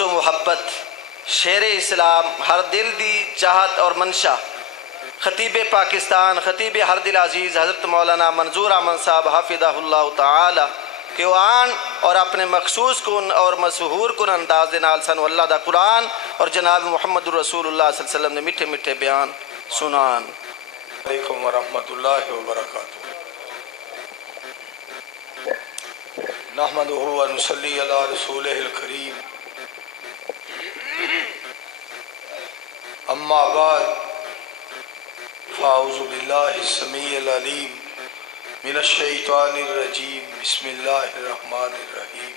محبت شیر اسلام ہر دل دی چاہت اور منشا خطیب پاکستان خطیب ہر دل عزیز حضرت مولانا منظور احمد صاحب حافظہ اللہ تعالی کہ وہ آن اور اپنے مخصوص کن اور مسحور کن انداز دے نال سانو اللہ دا قرآن اور جناب محمد رسول اللہ صلی اللہ علیہ وسلم نے میٹھے میٹھے بیان سنان۔ علیکم ورحمۃ اللہ وبرکاتہ۔ نحمدہ و نصلی علی رسولہ الکریم، اما بعد فاعوذ باللہ السمیع العلیم من الشیطان الرجیم، بسم اللہ الرحمن الرحیم۔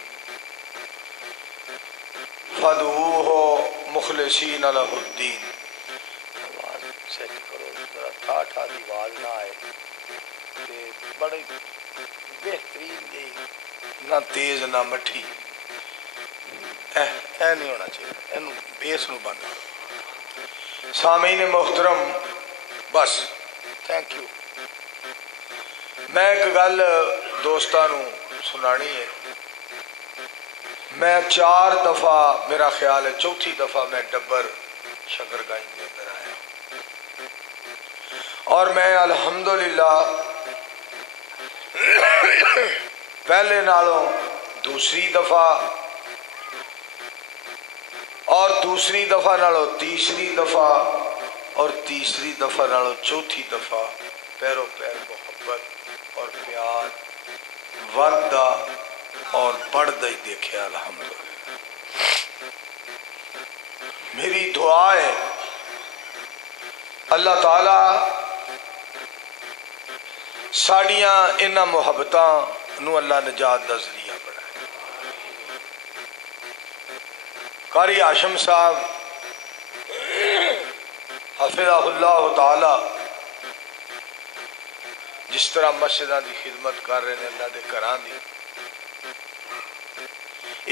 فادعوہ مخلصین لہ الدین۔ سیٹ کرو ذرا ٹھاٹھا دی آواز نہ آئے تے بڑی بہترین دی، نہ تیز نہ مٹھی، اے نہیں ہونا چاہیے، اینو بیس نو بند کرو۔ سامعین محترم، بس تھینک یو۔ میں ایک گل دوستانو سنانی ہے۔ میں 4 دفعہ، میرا خیال ہے چوتھی دفعہ میں ڈبر شکرگنج کے اندر آیا اور میں الحمدللہ پہلے نالوں دوسری دفعہ اور دوسری دفعہ نالوں تیسری دفعہ اور تیسری دفعہ نالوں چوتھی دفعہ پیرو پیر محبت اور پیار وردہ اور بڑھدا ہی دیکھے الحمدللہ۔ میری دعا ہے اللہ تعالی ساڑیاں انہاں محبتاں نو اللہ نجات دا ذریعہ بنائے۔ قاری ہاشم صاحب حفظہ اللہ تعالی جس طرح مسجداں دی خدمت کر رہے ہیں اللہ دے گھراں دی،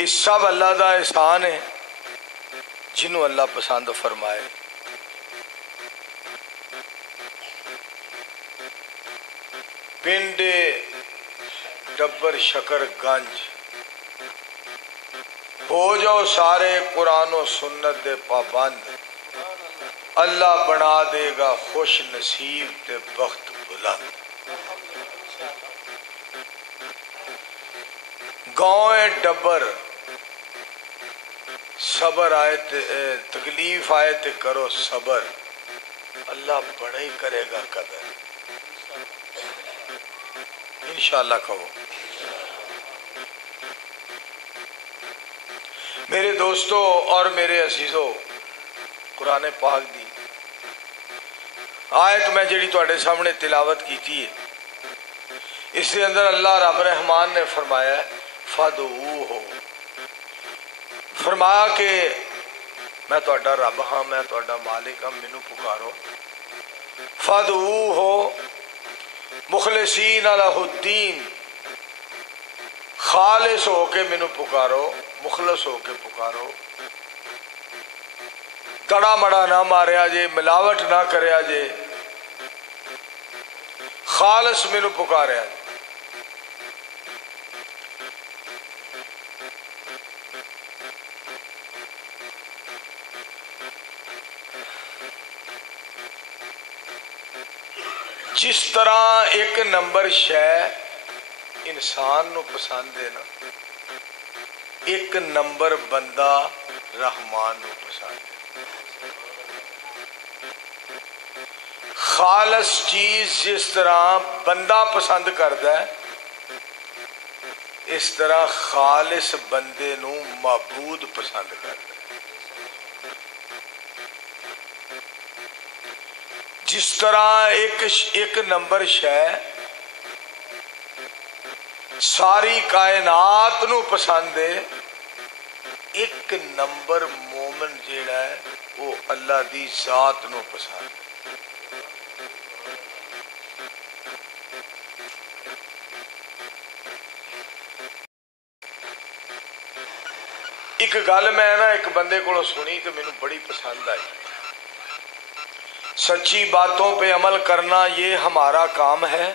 اس سب اللہ دا احسان ہے جنہوں اللہ پسند فرمائے۔ پنڈ ڈبر شکر گنج ہو جاؤ سارے قرآن و سنت دے پابند، اللہ بنا دے گا خوش نصیب تے بخت بلند۔ گاؤں ڈبر صبر آئے تے تکلیف آئے تے کرو صبر، اللہ بڑا ہی کرے گا قدر انشاءاللہ۔ کہو میرے دوستو اور میرے عزیزو، قرآن پاک دی آیت میں جڑی تواڈے سامنے تلاوت کیتی ہے، اس کے اندر اللہ رب رحمان نے فرمایا ہے فادعوہ، فرمایا کہ میں تواڈا رب ہاں، میں تواڈا مالک ہاں، مینوں پکارو۔ فادعوہ مخلصین لہ الدین، خالص ہو کے مینوں پکارو، مخلص ہو کے پکارو، دڑا مڑا نہ ماریا جے، ملاوٹ نہ کریا جے، خالص مینوں پکاریا جے۔ جس طرح ایک نمبر شے انسان نو پسند ہے نا، ایک نمبر بندہ رحمان نو پسند ہے۔ خالص چیز جس طرح بندہ پسند کردا ہے، اس طرح خالص بندے نو معبود پسند کردا ہے۔ جس طرح ایک نمبر شے ساری کائنات نو پسند ہے، ایک نمبر مومن جیڑا ہے وہ اللہ دی ذات نو پسند ہے۔ ایک گل میں نا ایک بندے کو سنی تو مینوں بڑی پسند آئی۔ سچی باتوں پہ عمل کرنا یہ ہمارا کام ہے،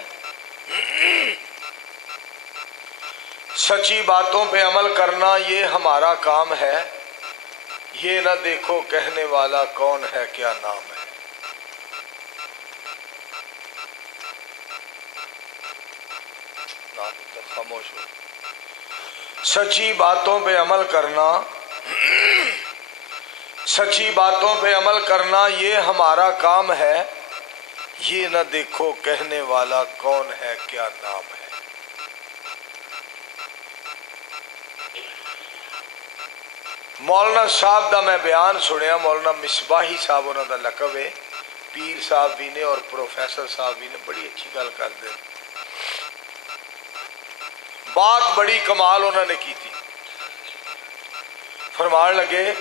سچی باتوں پہ عمل کرنا یہ ہمارا کام ہے، یہ نہ دیکھو کہنے والا کون ہے کیا نام ہے. خاموش ہو. سچی باتوں پہ عمل کرنا، سچی باتوں پہ عمل کرنا یہ ہمارا کام ہے. یہ نہ دیکھو کہنے والا کون ہے کیا نام ہے. مولانا صاحب دا میں بیان سنیا. مولانا مصباحی صاحب انہوں دا لقب ہے. پیر صاحب بھی نے اور پروفیسر صاحب بھی نے بڑی اچھی گل کر دے. بات بڑی کمال انہوں نے کی تھی. فرمان لگے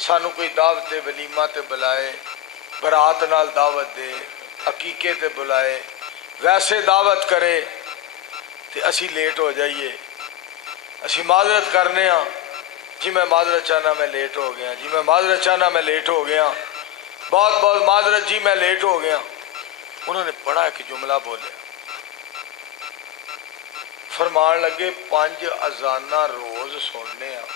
سانو کوئی دعوت ولیمہ تے بلائے، برات نال دعوت دے، عقیقے تے بلائے، ویسے دعوت کرے تے اسی لیٹ ہو جائیے. اسی معذرت کرنے ہاں جی میں معذرت چاہنا میں لیٹ ہو گیا، جی میں معذرت چاہنا میں لیٹ ہو گیا، بہت بہت معذرت جی میں لیٹ ہو گیا. انہوں نے بڑا ایک جملہ بولے. فرمان لگے 5 اذاناں روز سننے ہاں،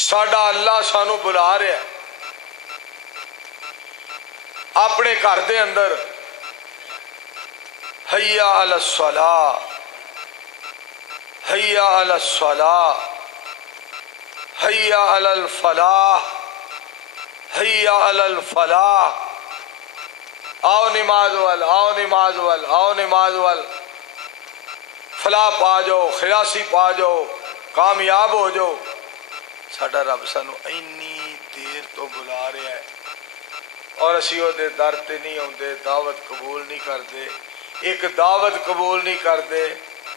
ساڈا اللہ سانو بلا رہا ہے اپنے گھر دے اندر. حیا علی الصلاۃ، حیا علی الصلاۃ، حیا علی الفلاح، حیا علی الفلاح. آؤ نماز وال، آؤ نماز وال، آؤ نماز وال، فلاح پا جاؤ، خلاصی پا جاؤ، کامیاب ہو جاؤ. ساڈا رب سانو اینی دیر تو بلا رہا ہے اور اسی وہ دے در تے نہیں آتے، دعوت قبول نہیں کرتے. ایک دعوت قبول نہیں کرتے،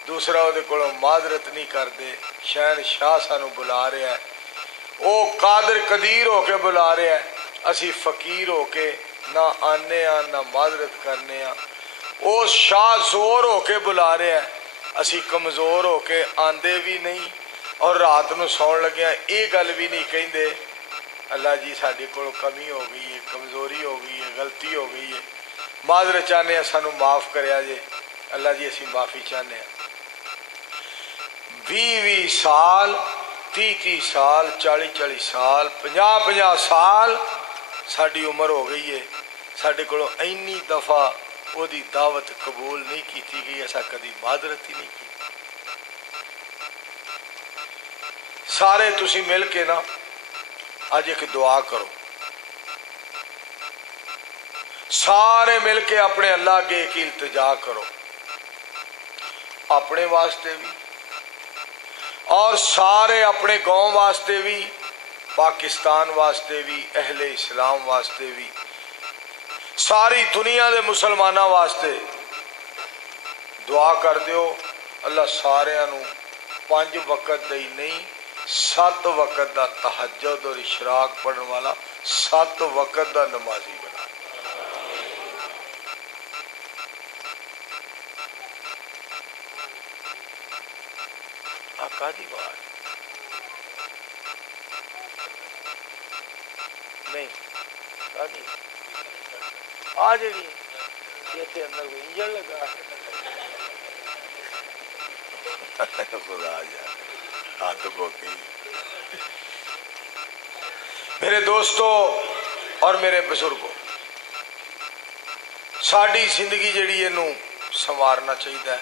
دوسرا وہ دے کولوں معذرت نہیں کرتے. شہنشاہ سانو بلا رہا ہے، وہ قادر قدیر ہو کے بلا رہا ہے. اسی فقیر ہو کے نہ آنے ہاں نہ معذرت کرنے ہاں. وہ شاہ زور ہو کے بلا رہا ہے، اسی کمزور ہو کے آندے بھی نہیں اور رات نو سون لگیا یہ گل بھی نہیں کہندے اللہ جی ساڈے کول کمی ہو گئی ہے، کمزوری ہو گئی ہے، غلطی ہو گئی ہے، معذرت چاہنے ہیں، سانو معاف کریا جے. اللہ جی اسی معافی چاہنے ہیں. 20 سال، 30 سال، 40 سال، 50 سال ساڈی عمر ہو گئی ہے. ساڈے کولوں اینی دفعہ وہ دی دعوت قبول نہیں کیتی گئی، ایسا کدی معذرت ہی نہیں کی. سارے تسی مل کے نا آج ایک دعا کرو. سارے مل کے اپنے اللہ کے ایک التجا کرو، اپنے واسطے بھی اور سارے اپنے قوم واسطے بھی، پاکستان واسطے بھی، اہل اسلام واسطے بھی، ساری دنیا دے مسلمانوں واسطے دعا کر دیو. اللہ سارے نو 5 وقت دے نہیں 7 وقت دا تہجد اور اشراق پڑھن والا 7 وقت دا نمازی بنا. آقا دی بات نہیں آدھی آ جڑی یہ اندر کوئی انجن لگا خدا جا ہاتھ کو کی. میرے دوستو اور میرے بزرگوں، ساری زندگی جڑی ہے نو سنوارنا چاہیے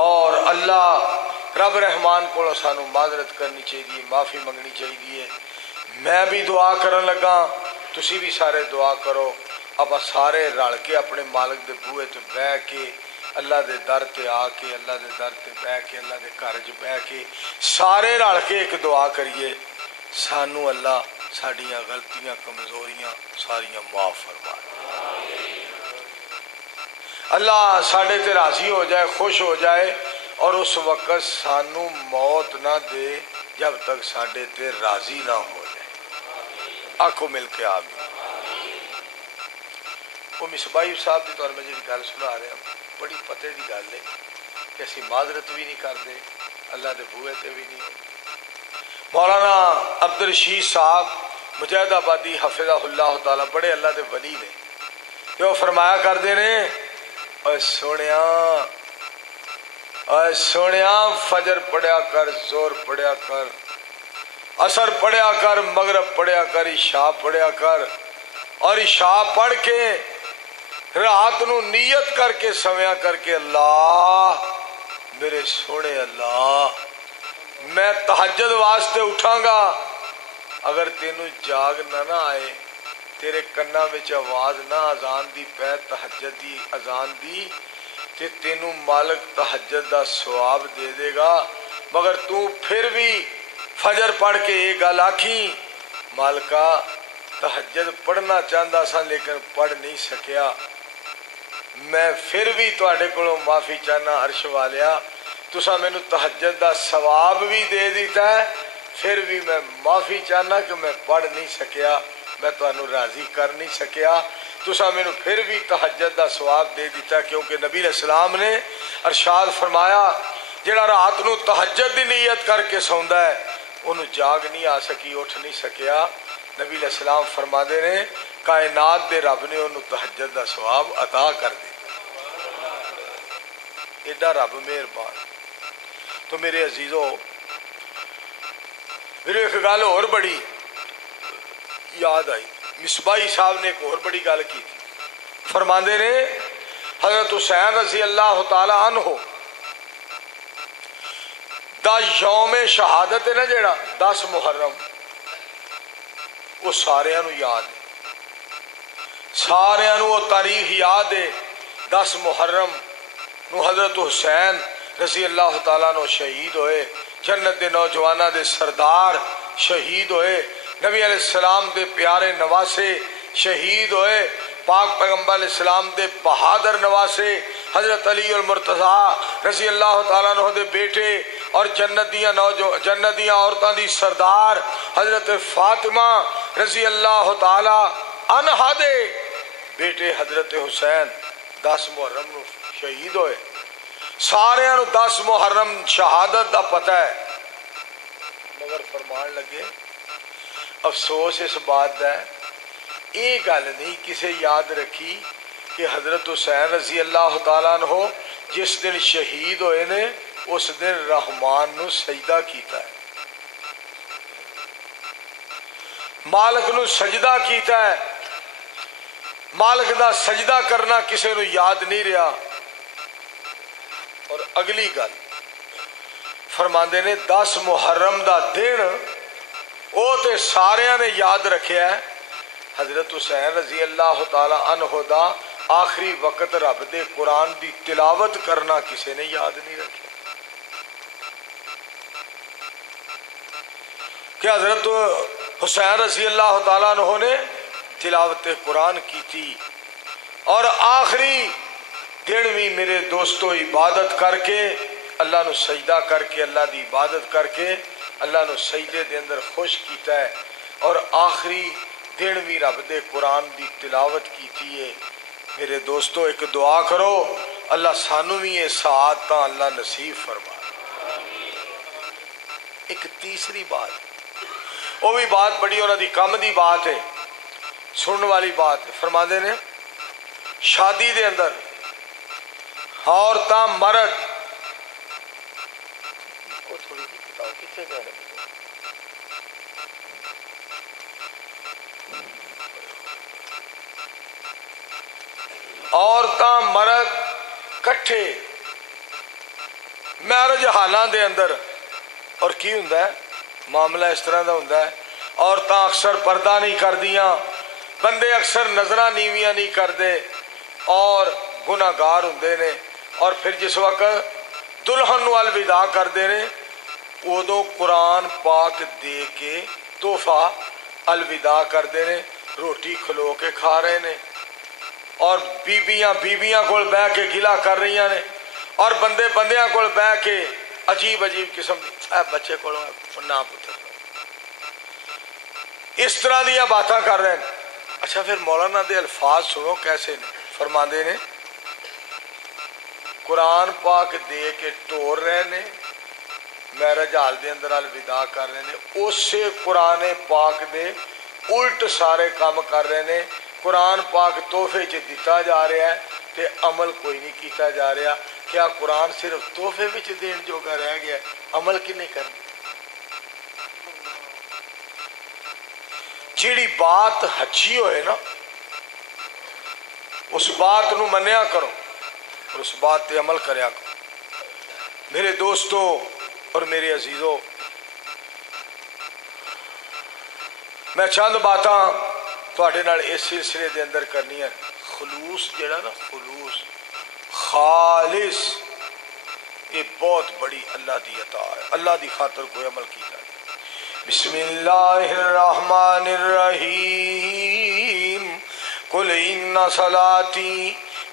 اور اللہ رب رحمان کو سانو معذرت کرنی چاہیے، معافی منگنی چاہیے. میں بھی دعا کرن لگا، تسی بھی سارے دعا کرو. اب سارے رل کے اپنے مالک دے بوئے تے بہ کے اللہ دے در تے آ کے، اللہ دے در تے بہ کے، اللہ دے گھر چ بہ کے سارے رل کے ایک دعا کریے. سانو اللہ ساڈیاں غلطیاں کمزوریاں ساریاں معاف فرمائے. اللہ ساڈے تے راضی ہو جائے، خوش ہو جائے اور اس وقت سانو موت نہ دے جب تک ساڈے تے راضی نہ ہو جائے. آنکھوں مل کے آمین. وہ مصباحی صاحب کی طور میں جی گل سنا رہا ہوں، بڑی پتے کی گل ہے کہ اسی معذرت بھی نہیں کرتے، اللہ دے بوئے تے بھی نہیں. مولانا عبدالرشید صاحب مجاہد آبادی حفظہ اللہ تعالی بڑے اللہ دے ولی نے، کہ وہ فرمایا کرتے ہیں اے سونیا، اے سونیا فجر پڑھیا کر، زور پڑھیا کر، असर पढ़िया कर, मगरब पढ़िया कर, इशा पढ़िया कर, और इशा पढ़ के रात नू नीयत करके सविया करके अल्लाह मेरे सोने अल्लाह मैं तहज्जुद वास्ते उठांगा। अगर तेनू जाग ना आए, तेरे कन्ना विच आवाज ना अजान दी पै तहज्जुद दी अजान दी, ते तेनू मालिक तहज्जुद दा सवाब दे देगा। मगर तू फिर भी फजर पढ़ के ये गल आखी, मालिका तहज्जुद पढ़ना चाहता सा लेकिन पढ़ नहीं सकिया, मैं फिर भी तुहाडे कोलों माफ़ी चाहना अर्श वालिया, तुसा मैनू तहज्जुद दा सवाब भी दे दिता है, फिर भी मैं माफ़ी चाहना कि मैं पढ़ नहीं सकिया, मैं तुहानू राज़ी कर नहीं सकिया, तुसा मैनू फिर भी तहज्जुद दा सवाब दे दिता। क्योंकि नबी अलैहिस्सलाम ने अरशाद फरमाया जिहड़ा रात नू तहज्जुद दी नीयत करके सौंदा है उन्हें जाग नहीं आ सकी, उठ नहीं सकिया। नबी अलैहिस्सलाम फरमाते ने कायनात दे रब ने उन्हें तहज्जुद दा सवाब अता कर दिया। एडा रब मेहरबान। तो मेरे अजीजों, मेरे एक गल और बड़ी याद आई, मिसबाही साहब ने एक और बड़ी गल की थी। फरमाते ने हजरत हुसैन रज़ी अल्लाह तआला अन्हु दा यौम शहादत है ना जेड़ा 10 मुहर्रम, वो सारियां नू याद है, सारियां नू वो तारीख याद है। 10 मुहर्रम नू हजरत हुसैन रज़ी अल्लाह तआला नो शहीद होए, जन्नत दे नौजवाना दे सरदार शहीद होए, नबी अलैहिस्सलाम दे प्यारे नवासे शहीद होए, पाक पैगंबर अलैहिस्सलाम दे बहादुर नवासे हजरत अली और मुर्तज़ा रज़ी अल्लाह तआला अन्हु दे बेटे और जन्नत दियां औरतां दी सरदार हजरत फातिमा रज़ी अल्लाह तआला अन्हा दे बेटे हजरत हुसैन 10 मुहर्रम नू शहीद होए। सारे 10 मुहर्रम शहादत दा पता है, मगर फरमान लगे अफसोस इस बात का ये गल नहीं किसे याद रखी कि हजरत हुसैन रज़ी अल्लाह तआला अन्हु जिस दिन शहीद होए ने उस दिन रहमान नू सजदा कीता है, मालिक नू सजदा कीता है। मालिक दा सजदा करना किसे नू याद नहीं रहा। और अगली गल फरमाते ने 10 मुहर्रम दा दिन वो तो सारिया ने याद रखा है, हजरत हुसैन रज़ी अल्लाह तआला अन्हु दा आखिरी वक्त रब दे कुरान दी तिलावत करना किसी ने याद नहीं रखा कि हजरत हुसैन रज़ी अल्लाह तआला अन्हु ने तिलावत कुरान की थी। और आखिरी दिन भी मेरे दोस्तों इबादत करके अल्लाह नू सजदा करके अल्लाह दी इबादत करके अल्लाह नू सजदे दे अंदर खुश कीता है। और आखिरी दिन भी रब दे कुरान दी तिलावत की है। मेरे दोस्तों एक दुआ करो अल्लाह सानू भी ये साथ अल्लाह नसीब फरमा। एक तीसरी बात, वो भी बात बड़ी उन्होंने कम दी बात है, सुनने वाली बात है। फरमाते ने शादी दे अंदर औरतां मर्द औरतां मर्द कट्ठे मैरिज हालां दे अंदर। और की हुंदा है मामला इस तरह का हुंदा है, औरतां अक्सर पर्दा नहीं करदियां, बंदे अक्सर नजरां नीवियां नहीं करते और गुनाहगार हुंदे ने। और फिर जिस वक्त दुल्हन नूं अलविदा करते ने उदों कुरान पाक दे के तोहफा अलविदा करते ने, रोटी खलो के खा रहे ने और बीबियां कोल बह के गिला कर रही ने और बंदे बंदियां कोल बह के अजीब अजीब किस्म बच्चे को ना पुत्र इस तरह दी बातें कर रहे हैं। अच्छा फिर मौलाना दे अल्फाज सुनो कैसे ने। फरमाते ने कुरान पाक दे के टोर रहे ने, मैरिज हाल दे अंदर अलविदा कर रहे ने, उसे कुरान पाक दे उल्ट सारे काम कर रहे ने। कुरान पाक तोहफे च दिता जा रहा है ते अमल कोई नहीं किया जा रहा। क्या कुरान सिर्फ तोहफे विच देन जोगा रह गया, अमल किने करना? جیڑی بات ہچی ہوئے نا اس بات نو منیا کرو اور اس بات تے عمل کریا کرو. میرے دوستو اور میرے عزیزو، میں چند باتاں تواڈے نال اس سلسلے دے اندر کرنی ہے. خلوص جڑا نا، خلوص خالص، یہ بہت بڑی اللہ دی عطا ہے. اللہ دی خاطر کوئی عمل کیتا ہے. بسم اللہ الرحمن الرحیم. قل ان صلاتی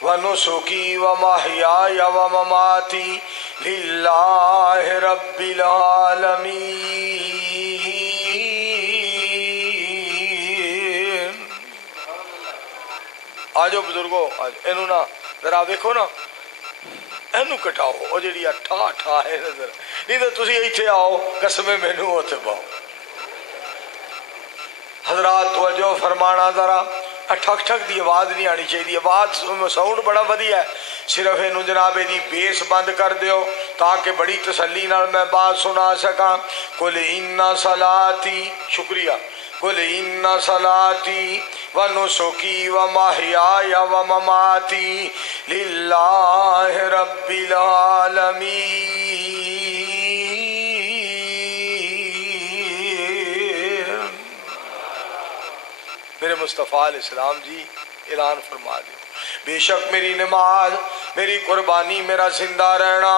ونسکی ومحیای ومماتی للہ رب العالمین. آجو بزرگو، اینو نا ذرا ویکھو نا، اینو کٹاؤ او جڑی اٹھا اٹھا ہے نظر نہیں تو تسی ایتھے آؤ قسمیں مینوں اوتھے پاؤ. حضرات توجہ فرمانا ذرا، ٹھک ٹھک دی آواز نہیں آنی چاہیے. آواز ساؤنڈ بڑا ودیا ہے، صرف اینو جناب دی بیس بند کر دیو تاکہ بڑی تسلی نال میں بات سنا سکاں. قل ان صلاتی، شکریہ. قل ان صلاتی ونسکی ومحیای ومماتی للہ رب العالمین. میرے مصطفیٰ علیہ السلام جی اعلان فرما دیں، بے شک میری نماز، میری قربانی، میرا زندہ رہنا،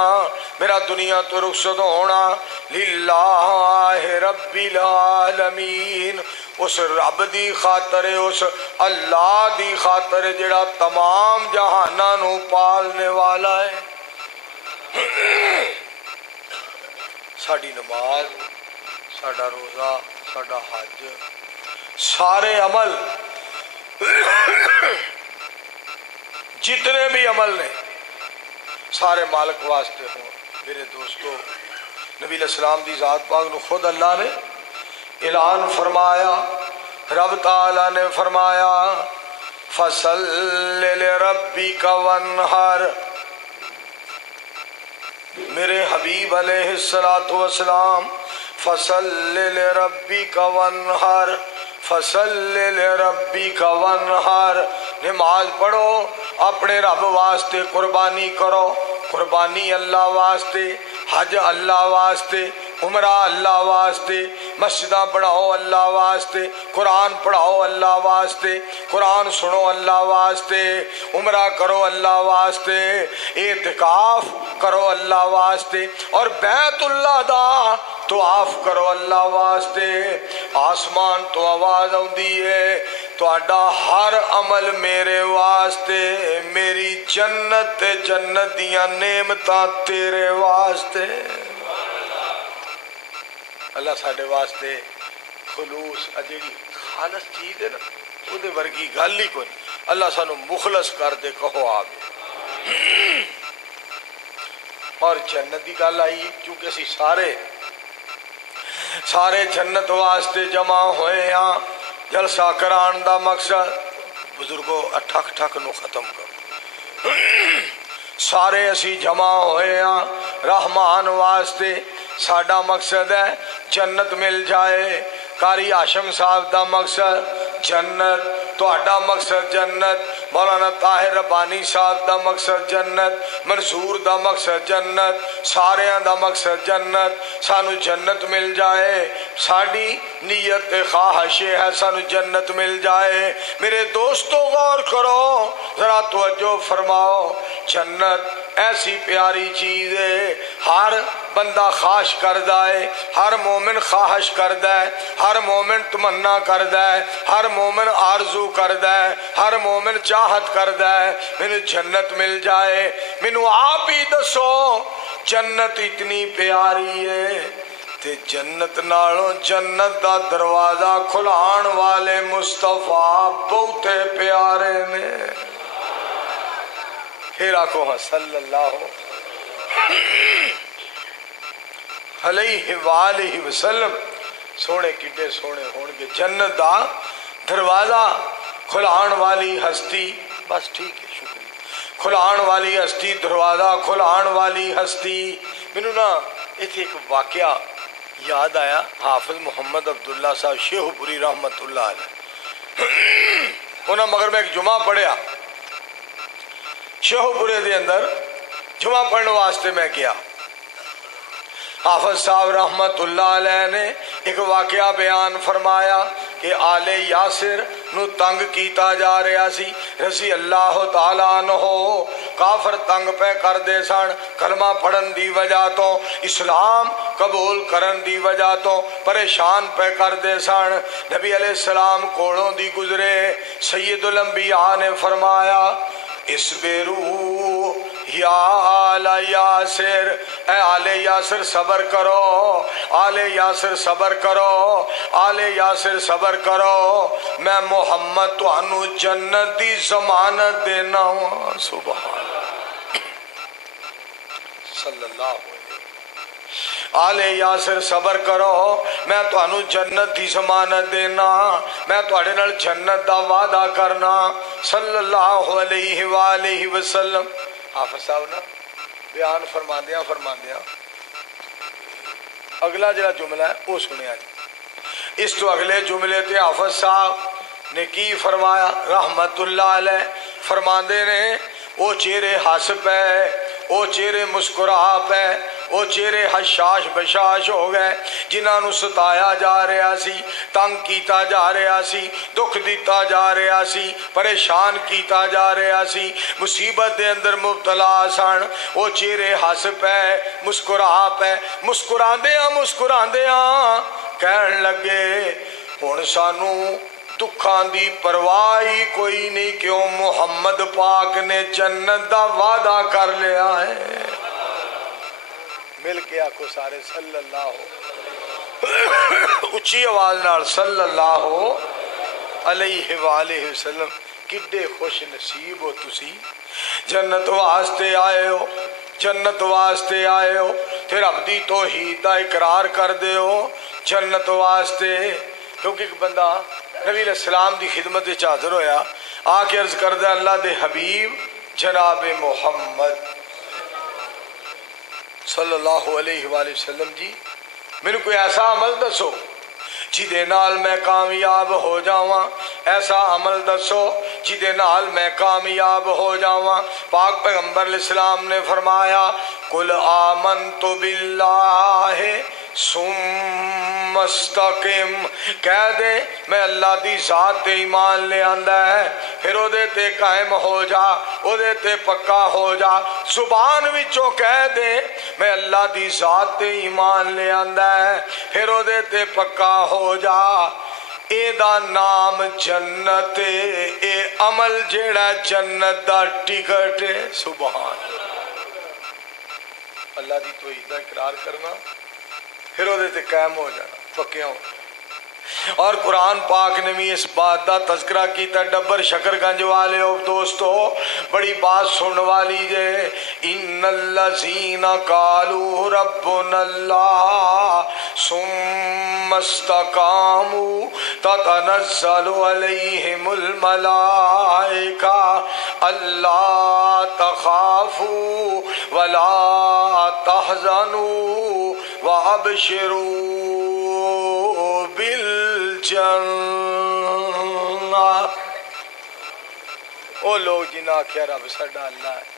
میرا دنیا تو رخصت ہونا للہ رب العالمین، اس رب دی خاطر، اس اللہ دی خاطر جڑا تمام جہاناں نو پالنے والا ہے. ساڈی نماز، ساڈا روزہ، ساڈا حج، سارے عمل جتنے بھی عمل نے سارے مالک واسطے ہوں. میرے دوستو، نبی علیہ السلام دی ذات پاک نو خود اللہ نے اعلان فرمایا، رب تعالیٰ نے فرمایا فَصَلِّ لِرَبِّكَ وَانْحَرْ. میرے حبیب علیہ السلام فَصَلِّ لِرَبِّكَ وَانْحَرْ، فَصَلِّ لِرَبِّكَ وَانْحَرْ. نماز پڑھو، اپنے رب واسطے قربانی کرو. قربانی اللہ واسطے، حج اللہ واسطے، عمرہ اللہ واسطے، مسجداں پڑھاؤ اللہ واسطے، قرآن پڑھاؤ اللہ واسطے، قرآن سنو اللہ واسطے، عمرہ کرو اللہ واسطے، اعتکاف کرو اللہ واسطے، اور بیت اللہ دا طواف کرو اللہ واسطے. آسمان تو آواز آؤندی ہے، تہاڈا ہر عمل میرے واسطے، میری جنت جنت دیاں نعمتاں تیرے واسطے. اللہ ساڈے واسطے خلوص جیڑی خالص چیز ہے نا، وہ دے ورگی گل ہی کوئی. اللہ سانو مخلص کر دے، کہو آمین. اور جنت دی گل آئی کیونکہ اسی سارے جنت واسطے جمع ہوئے ہاں. جلسہ کران دا مقصد، بزرگو ٹھک ٹھک نو ختم کرو، سارے اسی جمع ہوئے ہاں رحمان واسطے. ساڈا مقصد ہے جنت مل جائے. قاری ہاشم صاحب دا مقصد جنت، تہاڈا مقصد جنت، مولانا طاہر ربانی صاحب دا مقصد جنت، منصور دا مقصد جنت، ساریاں دا مقصد جنت. سانو جنت مل جائے، ساڈی نیت خواہش ہے سانو جنت مل جائے. میرے دوستو غور کرو، ذرا توجہ فرماؤ. جنت ایسی پیاری چیز ہے، ہر بندہ خواہش کردہ ہے، ہر مومن خواہش کردہ ہے، ہر مومن تمنا کردہ ہے، ہر مومن آرزو کردہ ہے، ہر مومن چاہت کردہ ہے مینوں جنت مل جائے. مینوں آپ ہی دسو جنت اتنی پیاری ہے تے جنت نالوں جنت دا دروازہ کھلان والے مصطفیٰ بہتے پیارے نے. پھر آکھو ہاں صلی اللہ علیہ وآلہ وسلم. سونے کڈے سونے ہون گے. جنت دا دروازہ کھلان والی ہستی، بس ٹھیک ہے شکریہ، کھلان والی ہستی، دروازہ کھلان والی ہستی. مینوں نا ایتھے ایک واقعہ یاد آیا حافظ محمد عبداللہ صاحب شیخ پوری رحمت اللہ علیہ انہاں مگر میں ایک جمعہ پڑھیا شیخ پورے دے اندر جمعہ پڑھنے واسطے میں کیا حافظ صاحب رحمت اللہ علیہ نے ایک واقعہ بیان فرمایا کہ آل یاسر نو تنگ کیتا جا رہا سی رضی اللہ تعالیٰ عنہ کافر تنگ پہ کر دے سن کلمہ پڑھن دی وجہ تو اسلام قبول کرن دی وجہ تو پریشان پہ کر دے سن نبی علیہ السلام کوڑوں دی گزرے سید الانبیاء نے فرمایا اسبرو یا آل یاسر اے آل یاسر صبر کرو آل یاسر صبر کرو آل یاسر صبر کرو میں محمد تو انو جنت دی ضمانت دینا ہوں سبحان صلی اللہ علیہ آل یاسر صبر کرو میں تو انو جنت دی ضمانت دینا میں تو اڑے نال جنت دا وعدہ کرنا صلی اللہ علیہ وآلہ وسلم حافظ صاحب نا بیان فرماندیاں اگلا جڑا جملہ ہے وہ سنیا جی اس تو اگلے جملے تے حافظ صاحب نے کی فرمایا رحمت اللہ علیہ فرماندے نے وہ چہرے ہس پہ وہ چہرے مسکرا پہ وہ چہرے حشاش بشاش ہو گئے جنہاں نو ستایا جا رہا سی تنگ کیتا جا رہا سی دکھ دیتا جا رہا سی پریشان کیتا جا رہا سی مصیبت دے اندر مبتلا سن وہ چہرے ہس پہ مسکراندیاں کہن لگے ہن سانو دکھاں دی پرواہ کوئی نہیں کیوں محمد پاک نے جنت دا وعدہ کر لیا ہے مل کے آکو سارے صلی اللہ اچھی آواز نال صلی اللہ علیہ وآلہ وسلم کڈے خوش نصیب ہو تسی جنت واسطے آئے ہو جنت واسطے آئے ہو پھر عبدی توحید دا اقرار کر دے ہو جنت واسطے کیونکہ ایک بندہ نبی علیہ السلام دی خدمت حاضر ہویا آ کے عرض کردہ اللہ دے حبیب جناب محمد صلی اللہ علیہ وآلہ وسلم جی میرے کوئی ایسا عمل دسو جدے نال میں کامیاب ہو جاواں ایسا عمل دسو جدے نال میں کامیاب ہو جاواں پاک پیغمبر علیہ السلام نے فرمایا قل آمنت باللہ ثم استقم کہہ دے میں اللہ دی ذات تے ایمان لے آندا ہے پھر او دے تے قائم ہو جا او دے تے پکا ہو جا زبان وچوں کہہ دے میں اللہ دی ذات تے ایمان لے آندا ہے پھر او دے تے پکا ہو جا اے دا نام جنت اے عمل جیڑا جنت دا ٹکٹ ہے سبحان اللہ دی توحید دا اقرار کرنا پھر وہ دیتے قائم ہو جانا پکے ہو اور قرآن پاک نے بھی اس بات دا تذکرہ کیتا ڈبر شکر گنج والے ہو دوستو بڑی بات سن والی جے ان الذین قالوا ربنا اللہ ثم استقاموا تتنزل علیہم الملائکہ اللہ تخافوا ولا تحزنوا وابشروا بالجنہ وہ لوگ جنہاں کیا رب ساڈا اللہ ہے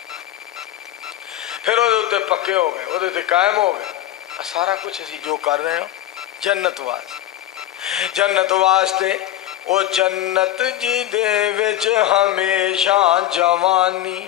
پھر وہ تے پکے ہو گئے وہ تے قائم ہو گئے سارا کچھ اسی جو کر رہے ہوں جنت واسطے وہ جنت جی دے وچ ہمیشہ جوانی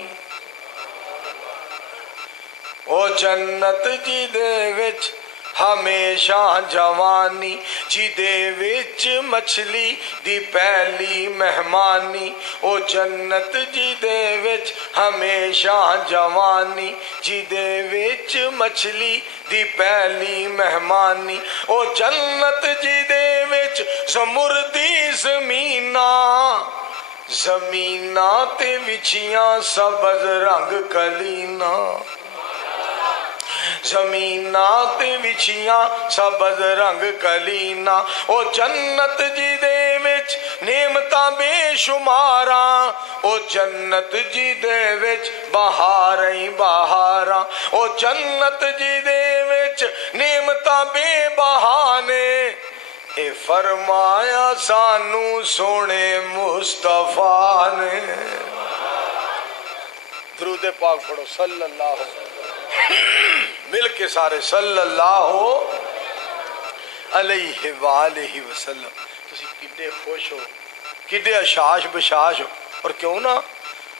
وہ جنت جی دے وچ ہمیشہ جوانی جی دے وچ مچھلی دی پہلی مہمانی او جنت جی دے وچ ہمیشہ جوانی جی دے وچ مچھلی دی پہلی مہمانی او جنت جی دے وچ زمردی زمیناں تے وچیاں سبز رنگ کلینا زمیناں تے وچیاں سبز رنگ کلینا او جنت جی دے وچ नेमतां बेशुमारां ओ जन्नत जी दे विच बहारां ही बहारां ओ जन्नत जी दे विच नेमतां बेबहाने ए फरमाया सानू सोने मुस्तफा ने। दरूद पाक पढ़ो सल्लल्लाहु मिल के सारे सल्लल्लाहु अलैहि वालैहि वसल्लम। तुसी किड्डे खुश हो, किड्डे हशाश बशाश हो, और क्यों ना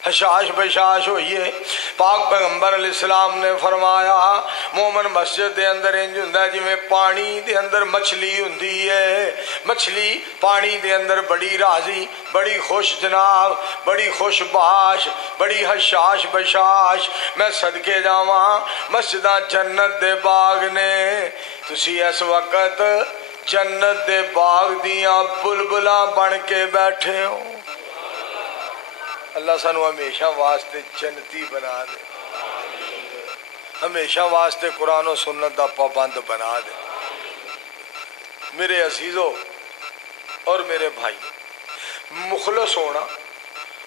हशाश बशाश होइए। पाक पैगंबर अलैहिस्सलाम ने फरमाया मोमन मस्जिद दे अंदर इंज हुंदा जिवें पानी दे अंदर मछली हुंदी है। मछली पानी दे अंदर बड़ी राजी, बड़ी खुश जनाब, बड़ी खुशबाश, बड़ी हशाश बशाश। मैं सदके जावां मस्जिदां जन्नत दे बाग ने। तुसी इस वक्त जन्नत दे बाग दियां बुलबुलां बन के बैठे हो। अल्लाह सानू हमेशा वास्ते जन्नती बना दे, हमेशा वास्ते कुरान और सुन्नत दा पाबंद बना दे। मेरे अजीजों और मेरे भाई, मुखलस होना,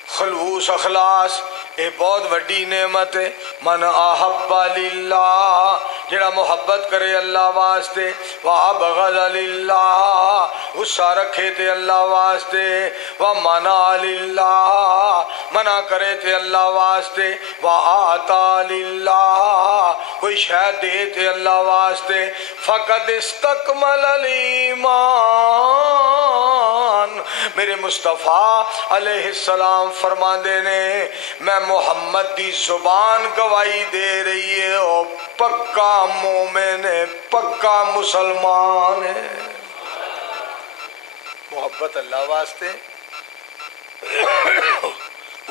खलूस अखलास ये बहुत वड्डी नेमत है। मन आहब्बा लिल्लाह, जेड़ा मुहब्बत करे अल्लाह वास्ते, वाह बगद लिल्लाह, गुस्सा रखे ते अल्लाह वास्ते, वाह मना लिल्लाह, मना करे ते अल्लाह वास्ते, वाह आता लिल्लाह, कोई शय दे ते अल्लाह वास्ते, फकद इस्तकमल ईमान। मेरे मुस्तफ़ा अलैहिस्सलाम फरमांदे ने मैं मोहम्मद दी जुबान गवाही दे रही है ओ पक्का मोमिन है, पक्का मुसलमान है। मोहब्बत अल्लाह वास्ते,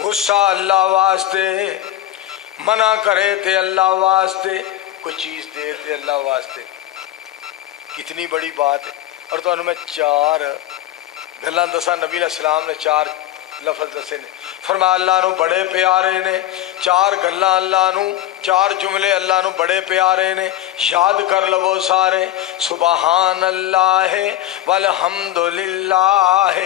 गुस्सा अल्लाह वास्ते, मना करे ते अल्लाह वास्ते, कोई चीज दे ते अल्लाह वास्ते। कितनी बड़ी बात है। और तो मैं चार गल्लां दसा, नबी अलैहिस्सलाम ने चार लफज दसे ने। फरमाया अल्लाह नू बड़े प्यारे ने चार गल्लां, अल्लाह नू चार जुमले अल्लाह नू बड़े प्यारे ने। याद कर लवो सारे, सुबहान अल्लाह वल्हम्दुलिल्लाह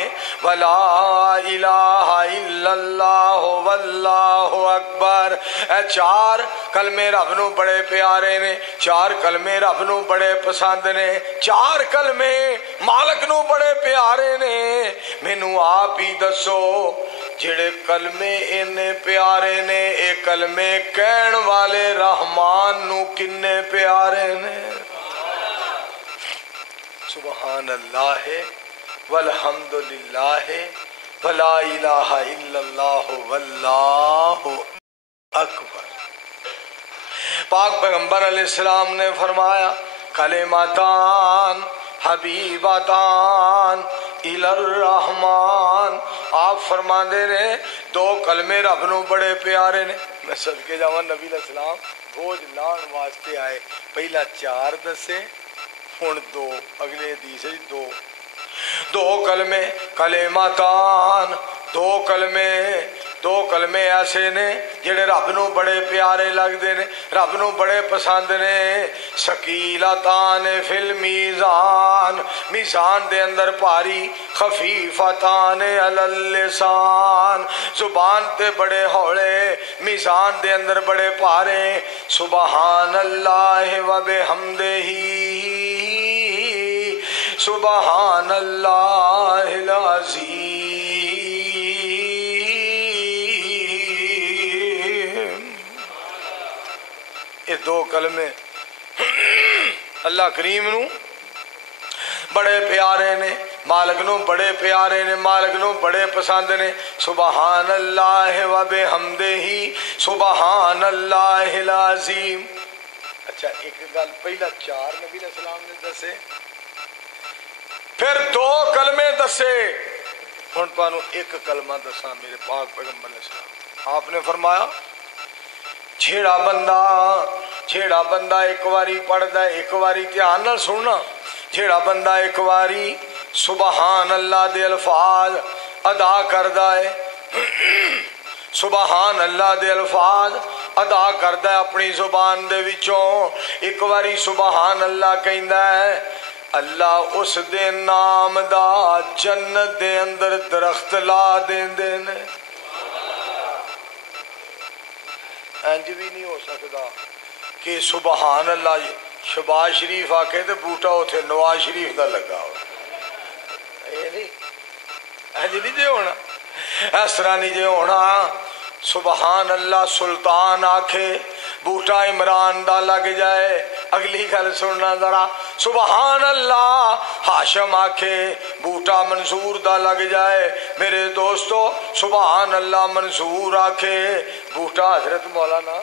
वला इलाहा इल्लल्लाह वल्लाहु अकबर। ए चार कलमे रब नू बड़े प्यारे ने, चार कलमे रब नू बड़े पसंद ने, चार कलमे मालक नू बड़े प्यारे ने। मैनू आप ही दसो जेड़े कलमे इन्ने प्यारे ने, ए कलमे कहण वाले रहमान नू किन्ने प्यारे ने। सुबहान अल्लाह वल्हम्दुलिल्लाह वला इलाहा इल्लल्लाह वल्लाहु अकबर। पाक पैगंबर अलैहिस्सलाम ने फरमाया कलिमातान हबीबातान इलर रहमान। आप फरमाते ने दो कलमे रब नू बड़े प्यारे ने। मैं सदके जावां नबी अलैहिस्सलाम बोझ लाण वास्ते आए, पहला चार दसे, हुण दो, अगले हदीस दो। दो कलमे कलेमातान, दो कलमे ऐसे ने जेड़े रब नू बड़े प्यारे लगदे ने, रब नू बड़े पसंद ने। शकीलतान फिल मीज़ान, मीज़ान दे अंदर भारी, खफीफतान अलल लिसान, जुबान ते बड़े हौले, मीज़ान दे अंदर बड़े भारे। सुबहान अल्लाह व बिहम्दिही सुबहान अल्लाहिल अज़ीम। ये दो कलमे अल्लाह करीम नू बड़े प्यारे ने, मालिक नू बड़े प्यारे ने, मालिक नू बड़े पसंद ने। सुबहान अल्लाह व बिहम्दिही सुबहान अल्लाहिल अज़ीम। अच्छा एक गल पहला चार नबी अलैहिस्सलाम ने दसे, फिर दो कलमे दसे, हुण तुहानू एक कलमा दसा मेरे पाक पैगंबर अलैहिस्सलाम। आपने फरमाया जेड़ा बंदा एक बारी पढ़दा है, एक बारी ध्यान नाल सुनना, जेड़ा बंदा एक बारी सुबहान अल्लाह दे अल्फाज अदा करदा है, सुबहान अल्लाह दे अल्फाज अदा करदा है अपनी जुबान दे विचों, एक बारी सुबहान अल्लाह कहंदा है, اللہ اس دے نام دا جنت دے اندر درخت لا دیندے نے. انج بھی نہیں ہو سکتا کہ سبحان اللہ شباز شریف آکے تے بوٹا اتنے نواز شریف دا لگا ہو. یہ نہیں انج نہیں جے ہونا، اس طرح نہیں جے ہونا. سبحان اللہ سلطان آکھے بوٹا عمران دا لگ جائے. اگلی گل سننا ذرا. سبحان اللہ ہاشم آکھے بوٹا منصور دا لگ جائے. میرے دوستو سبحان اللہ منصور آکھے بوٹا حضرت مولانا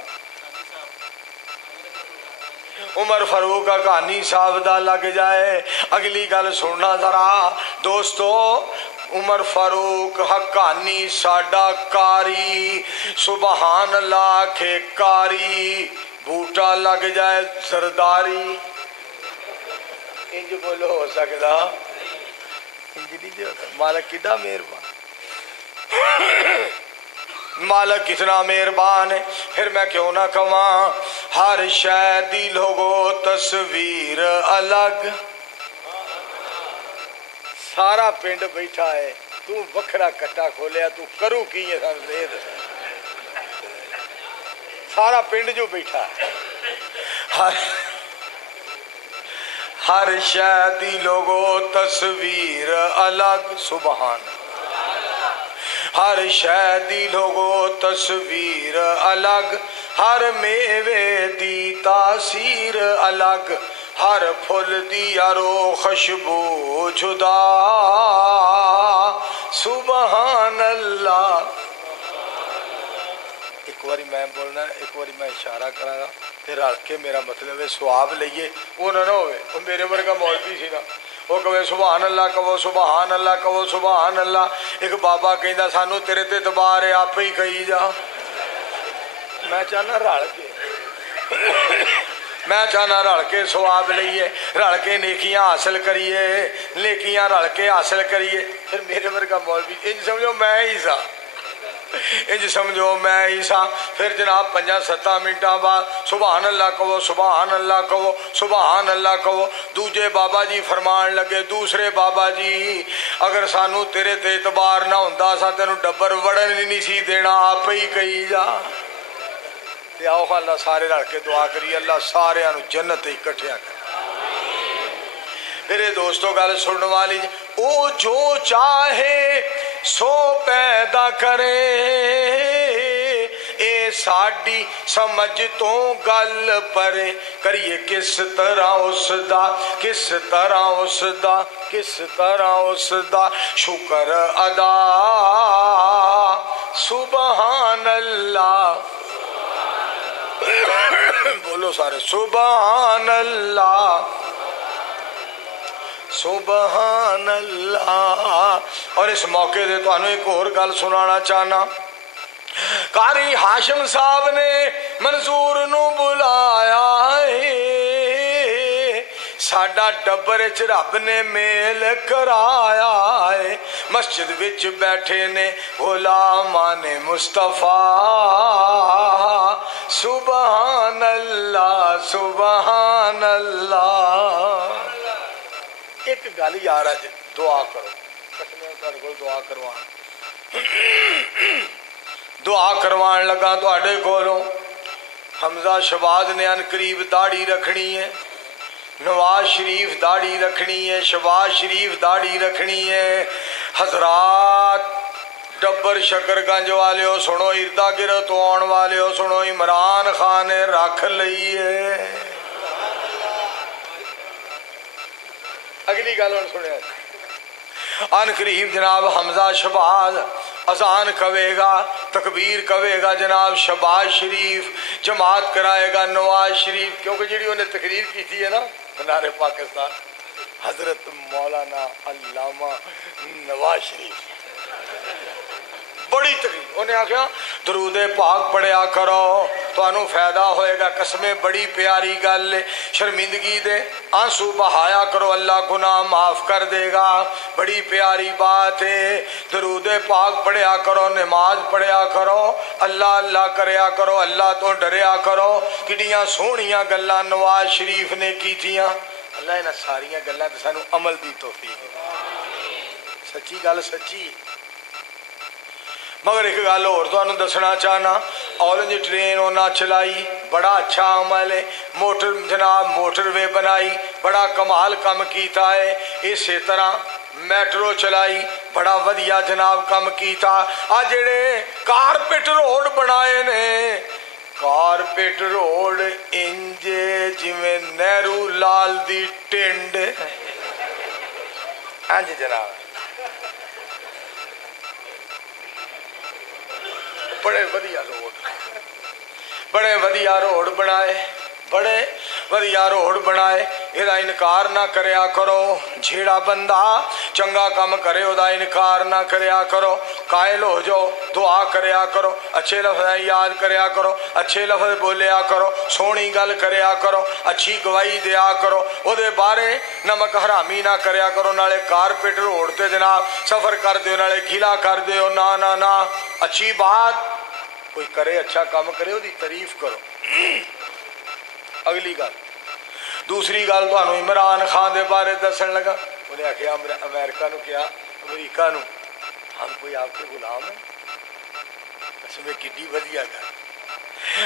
عمر فاروق حقانی صاحب دا لگ جائے. اگلی گل سننا ذرا دوستو. عمر فاروق حقانی ساڈا کاری سبحان اللہ کے کاری بوٹا لگ جائے زرداری. انج بولو ہو سکتا؟ مالک کتنا مہربان، مالک کتنا مہربان ہے. پھر میں کیوں نہ کہاں ہر شے دی لوگو تصویر الگ. سارا پنڈ بیٹھا ہے تو وکھرا کٹا کھولیا تو کرو کی ہے سن دے. سارا پنڈ جو بیٹھا ہے ہر شے دی لوگو تصویر الگ. سبحان ہر شے دی لوگو تصویر الگ. ہر میوے دی تاثیر الگ. ہر پھل دی ارو خوشبو جدا. سبحان اللہ. ایک باری میں بولنا ایک باری میں اشارہ کرا گا پھر رل کے میرا مطلب ہے سواب لئیے. وہ نہ ہوئے وہ میرے ورگا مولوی سی نا وہ کہے سبحان اللہ کہو سبحان اللہ کہو سبحان اللہ. ایک بابا کہندا سانو تیرے تے اعتبار ہے آپ ہی کہی جا. میں چاہنا رل کے میں چاہنا رل کے سواب لئیے رل کے نیکیاں حاصل کریے نیکیاں رل کے حاصل کریے. پھر میرے ورگا مولوی انج سمجھو میں ہی سا انج سمجھو میں ہی سا. پھر جناب 5-7 منٹاں بعد سبحان اللہ کہو سبحان اللہ کہو سبحان اللہ کہو. دوجے بابا جی فرمان لگے دوسرے بابا جی اگر سانو تیرے تے اعتبار نہ ہوندا سا تینوں ڈبر وڑن نہیں سی دینا آپ ہی کہی جا. تے آؤ اللہ سارے رل کے دعا کریے اللہ سارے انو جنت اکٹھیا کر. میرے دوستو گل سننے والی او جو چاہے سو پیدا کرے اے ساڈی سمجھ تو گل پرے کریے کس طرح اس دا کس طرح اس دا کس طرح اس دا شکر ادا. سبحان اللہ بولو سارے سبحان اللہ سبحان اللہ. اور اس موقع دے تو انہوں ایک اور گل سنانا چاہنا. قاری ہاشم صاحب نے منظور نو بلایا ہے ساڈا ڈبر چ رب نے میل کرایا ہے. مسجد وچ بیٹھے نے غلامان مصطفیٰ. سبحان اللہ سبحان اللہ. ایک گل یار ہے دعا کرو دعا کروان دعا کروان لگا تواڈے کولوں. حمزہ شہباز نے ان قریب داڑھی رکھنی ہے نواز شریف داڑھی رکھنی ہے شہباز شریف داڑھی رکھنی ہے. حضرات ڈبر شکر گنج والے ہو سنو اردا گرد تو آن والے ہو سنو عمران خان نے رکھ لئی ہے. اگلی گل سنیا ان قریب جناب حمزہ شہباز اذان کہے گا تکبیر کہے گا جناب شہباز شریف جماعت کرائے گا نواز شریف کیونکہ جڑی انہیں تقریر کی تھی ہے نا منار پاکستان حضرت مولانا علامہ نواز شریف بڑی تقریر انہیں آخیا درود پاک پڑھیا کرو تو انہوں فائدہ ہوئے گا. قسمیں بڑی پیاری گل شرمندگی دے آنسو بہایا کرو اللہ گناہ معاف کر دے گا. بڑی پیاری بات ہے. درود پاک پڑھیا کرو نماز پڑھیا کرو اللہ اللہ کریا کرو اللہ تو ڈریا کرو. کڈیاں سونیاں گلاں نواز شریف نے کی تھیاں. अल्लाह इन्हां सारियां गल्लां ते सानू अमल दी तौफीक दे। सच्ची गल सच्ची। मगर एक गल होर तुहानू दसना चाहना, ऑरेंज ट्रेन उन्हें चलाई, बड़ा अच्छा अमल है। मोटर जनाब मोटरवे बनाई, बड़ा कमाल कम किया है। इस तरह मैट्रो चलाई, बड़ा वधिया जनाब कम किया। आ जेड़े कारपेट रोड बनाए ने, कारपेट रोड इंज जिवें नेहरू लाल दी टिंड। हाँ जी जनाब, बड़े वधिया रोड, बड़े वधिया रोड बनाए, बड़े वधिया रोड बनाए। इहदा इनकार ना करया करो। जेड़ा बंदा चंगा काम करे उहदा इनकार ना करया करो। कायल हो जाओ, दुआ करया करो, अच्छे लफ्ज़ याद करया करो, अच्छे लफ्ज़ बोलिया करो, सोहनी गल करया करो, अच्छी गवाही दिया करो, उहदे बारे नमक हरामी ना करया करो। नाले कारपेट रोड ते जनाब सफ़र कर दिओ, नाले गिला कर दिओ। ना ना ना, अच्छी बात कोई करे, अच्छा काम करे, उसकी तारीफ करो। अगली गल, दूसरी गल तुहानू इमरान खान के बारे दसन लगा। उन्हें आखिया अमेरिका नू क्या, अमरीका नू, हम कोई आपके गुलाम है? इसमें किड्डी वधिया गल,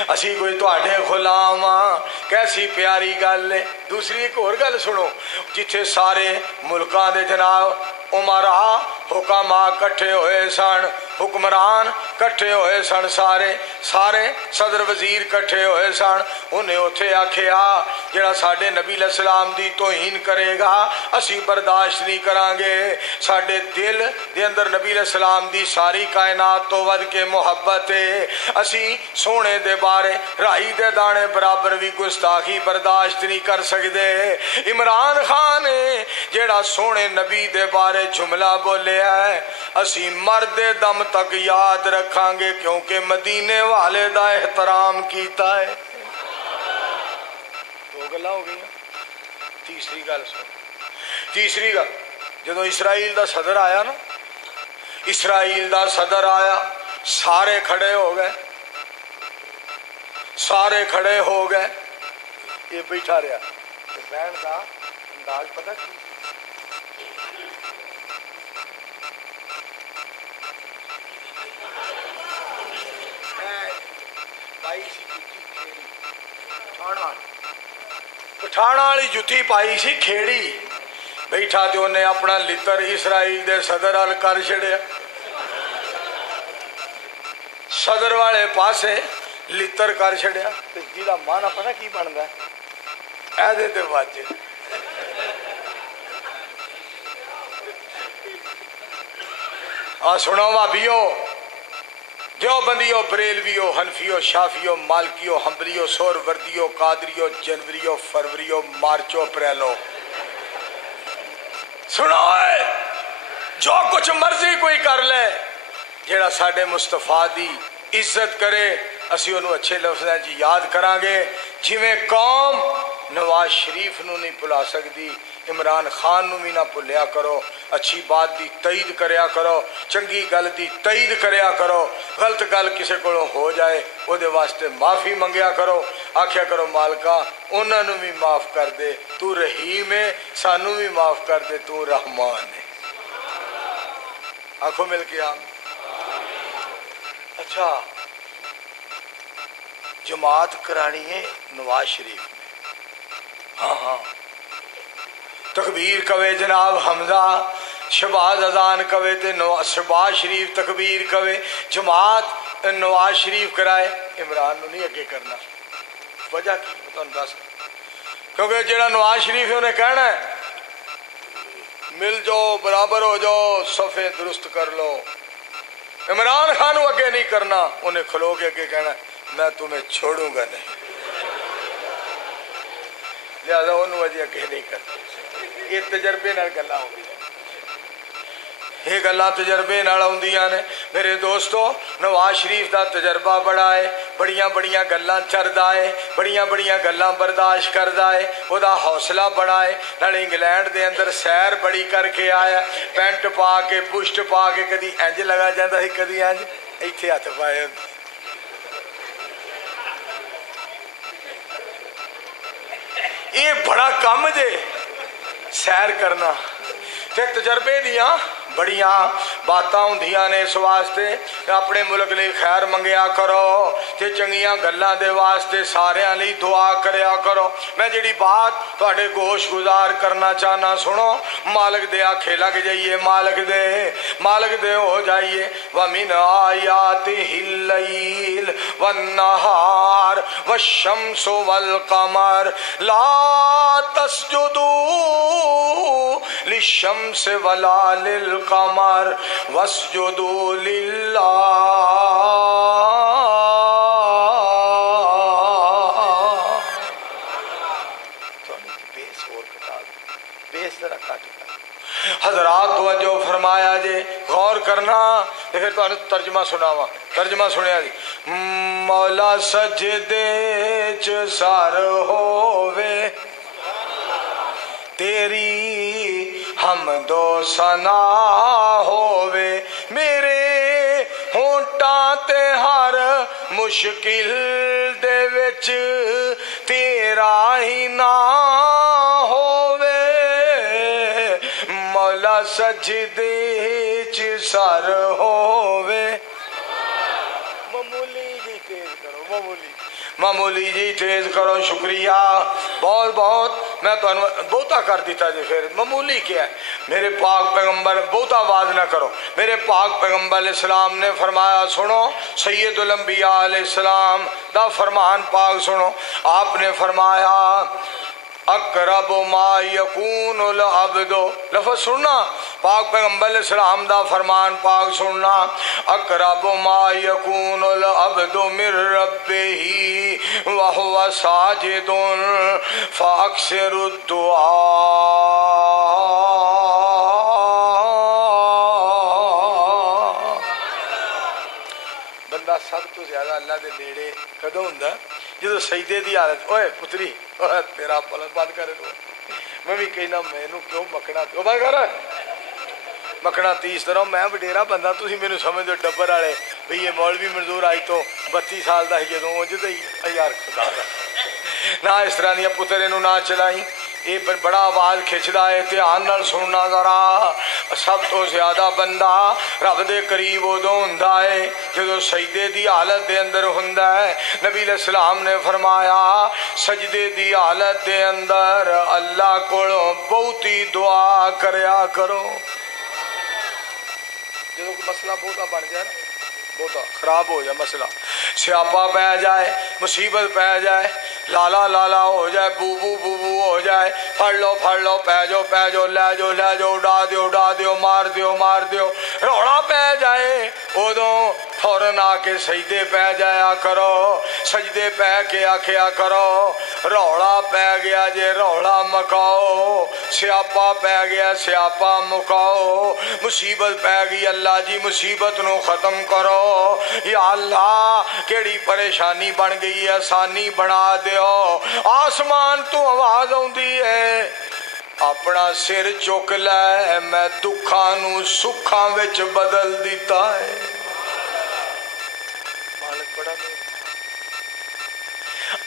असी कोई तुहाडे गुलाम हाँ, कैसी प्यारी गल है। दूसरी एक होर गल सुनो, जिथे सारे मुल्कां दे जनाब उमरा हुकामा कट्ठे होए सन, हुक्मरान कट्ठे होए सन, सारे सारे सदर वजीर कट्ठे होए सन। उन्हें उत्थे आखिया जेड़ा साडे नबी अलैहिस्सलाम दी तौहीन करेगा असी बर्दाश्त नहीं करांगे। साडे दिल दे अंदर नबी अलैहिस्सलाम दी सारी कायनात तो वध के मुहब्बत है। असी सोने दे बारे राई दे दाने बराबर भी गुस्ताखी बर्दाश्त नहीं कर सकते। इमरान खान ने जेड़ा सोने नबी दे बारे जुमला बोलिया है, असी मरदे दम तक याद रखांगे, क्योंकि मदीने वाले दा एहतराम कीता है। दो गल्लां हो गई। तीसरी गल सुन, तीसरी गल, जदों इसराइल दा सदर आया ना, इसराइल दा सदर आया, सारे खड़े हो गए, सारे खड़े हो गए, ये बैठा रहा। बहन का अंदाज पता की, पठाणा वाली जुत्ती पाई सी खेड़ी, बैठा तो उन्हें अपना लितर इसराइल दे सदर अल कर छड़िया। सदर वाले पासे लितर कर छड़िया, जिहदा माना पता की बनता है, ऐदे ते वज आ सुनो भाभीओ, देवबंदियो, बरेलवियो, हनफियो, शाफियो, मालकियो, हम्बलियो, सोरवर्दियो, कादरियो, जनवरियो, फरवरियो, मार्चो, अप्रैलो, सुनो जो कुछ मर्जी कोई कर ले, जेड़ा साडे मुस्तफा दी इज्जत करे असी उन्होंने अच्छे लफ्ज़ों च याद करांगे। जिवें कौम नवाज शरीफ नूं नहीं भुला सकती, इमरान खान नूं भी ना भुलिया करो। अच्छी बात की तईद करया करो, चंगी गल की तईद करया करो। गलत गल किसी को हो जाए उहदे वास्ते माफ़ी मंगया करो, आख्या करो मालका उन्होंने भी माफ़ कर दे, तू रहीम है, सानू भी माफ़ कर दे, तू रहमान है। आखो मिल के आम। अच्छा, जमात करानी है नवाज शरीफ में, हाँ हाँ, तकबीर कवे जनाब हमजा, शहबाज अजान कवे ते शहबाज शरीफ तकबीर कवे, जमात नवाज शरीफ कराए, इमरान नहीं अगे करना। वजह की तुहानू दस, क्योंकि जेड़ा नवाज शरीफ है उन्हें कहना है मिल जाओ, बराबर हो जाओ, सफ़े दुरुस्त कर लो। इमरान खान अगे नहीं करना, उन्हें खलो के अगे कहना मैं तुम्हें छोड़ूंगा नहीं, लिहाजा उन्होंने अजे अगे नहीं करना। ये तजर्बे नाल गल्लां हो गई, ये गल्लां तजर्बे नाल आउंदियां ने। मेरे दोस्तों, नवाज शरीफ का तजर्बा बड़ा है, बड़ियां बड़ियां गल्लां करदा है, बड़ियां बड़ियां गल्लां बर्दाश्त करदा है, उहदा हौसला बड़ा है। नाले इंग्लैंड दे अंदर सैर बड़ी करके आया, पैंट पा के बुश्ट पा के, कदी इंज लगा जाता है, कदी इंज, इत्थे हथ पाए होंदे। ये बड़ा कम जे सैर करना ते तजर्बे दियां बड़ियां बातां हुंदियां ने। इस वास्ते अपने मुल्क लई खैर मंगया करो ते चंगियां गल्लां दे वास्ते सारियां लई दुआ करया करो। मैं जिहड़ी बात तुहाडे गोश गुजार करना चाहना सुनो। मालिक दे आखे लग जाइए, मालिक दे हो जाइए। वमिन आयातिहिल लैल वन्नहार वश्शम्सु वल कमर ला तस्जुदू लिश्शम्स वला लिल कमर वस्जुदू लिल्लाह। हजरात तवज्जो फरमाया जे, गौर करना। ते फिर तुहानू तर्जमा सुनावा। तर्जमा सुनिया जी। मौला सजदे च सर होवे तेरी हमदो सना होवे, मेरे होंटां ते हर मुश्किल दे विच तेरा ही ना होवे। मौला सजदे च सर होवे। मामूली जी तेज करो, मामूली जी तेज करो। शुक्रिया बहुत बहुत। मैं तो बहुता कर दिता जी। फिर मामूली क्या है? मेरे पाक पैगंबर, बहुता आवाज ना करो। मेरे पाक पैगंबर इस्लाम ने फरमाया सुनो, सैयदुल अंबिया अलैहिस्सलाम दा फरमान पाक सुनो। आपने फरमाया अक़रब मा यकूनुल अब्दु, लफ़्ज़ सुनना। पाक पैगंबर इस्लाम दा फरमान पाक सुनना। अक़रब मा यकूनुल अब्दु मिर रब्बिही व हुवा साजिदुन फ़अक्सिरुद दुआ। बंदा सब तो ज्यादा अल्लाह दे नेड़े कदों हुंदा? जो सजदे की हालत। ओए पुत्री, तेरा पलन बंद कर। मैं भी कहना मैनू क्यों मकना, क्यों बंद कर मकना तीस तरह। मैं वडेरा बंदा, तुम मैनू समझ दो डब्बर वाले भी। ये मौलवी मंजूर अज तो 32 साल का ही जो उजदा ही यार खुदा का ना इस तरह दियां पुत्र इनू ना चलाई। ये बड़ा आवाज़ खिंचता है। ध्यान नाल सुनना जरा। सब तो ज्यादा बंदा रब दे करीब उदों हुंदा है जो सजदे की हालत दे अंदर हुंदा है। नबी अलैहिस्सलाम ने फरमाया सजदे की हालत दे अंदर अल्लाह कोलों बहुती दुआ करया करो। जो मसला बहुता बन जाए, बहुता खराब हो जाए, मसला स्यापा पै जाए, मुसीबत पै जाए, लाला लाला हो जाए, बूबू बूबू हो जाए, फड़ लो पै जाओ, लै जाओ, उड़ा दियो, मार दियो, रौला पै जाए, उदों फौरन आके सजदे पै जाया करो। सजदे पै के आखिया करो रौला पै गया जे, रौला मकाओ। स्यापा पै गया, स्यापा मुकाओ। मुसीबत पै गई, अल्लाह जी मुसीबत नू खत्म करो। या अल्लाह केड़ी परेशानी बन गई है, आसानी बना दियो। आसमान तू आवाज आउंदी है अपना सिर चुक लै, मैं दुखां नू सुखां विच बदल दिता है।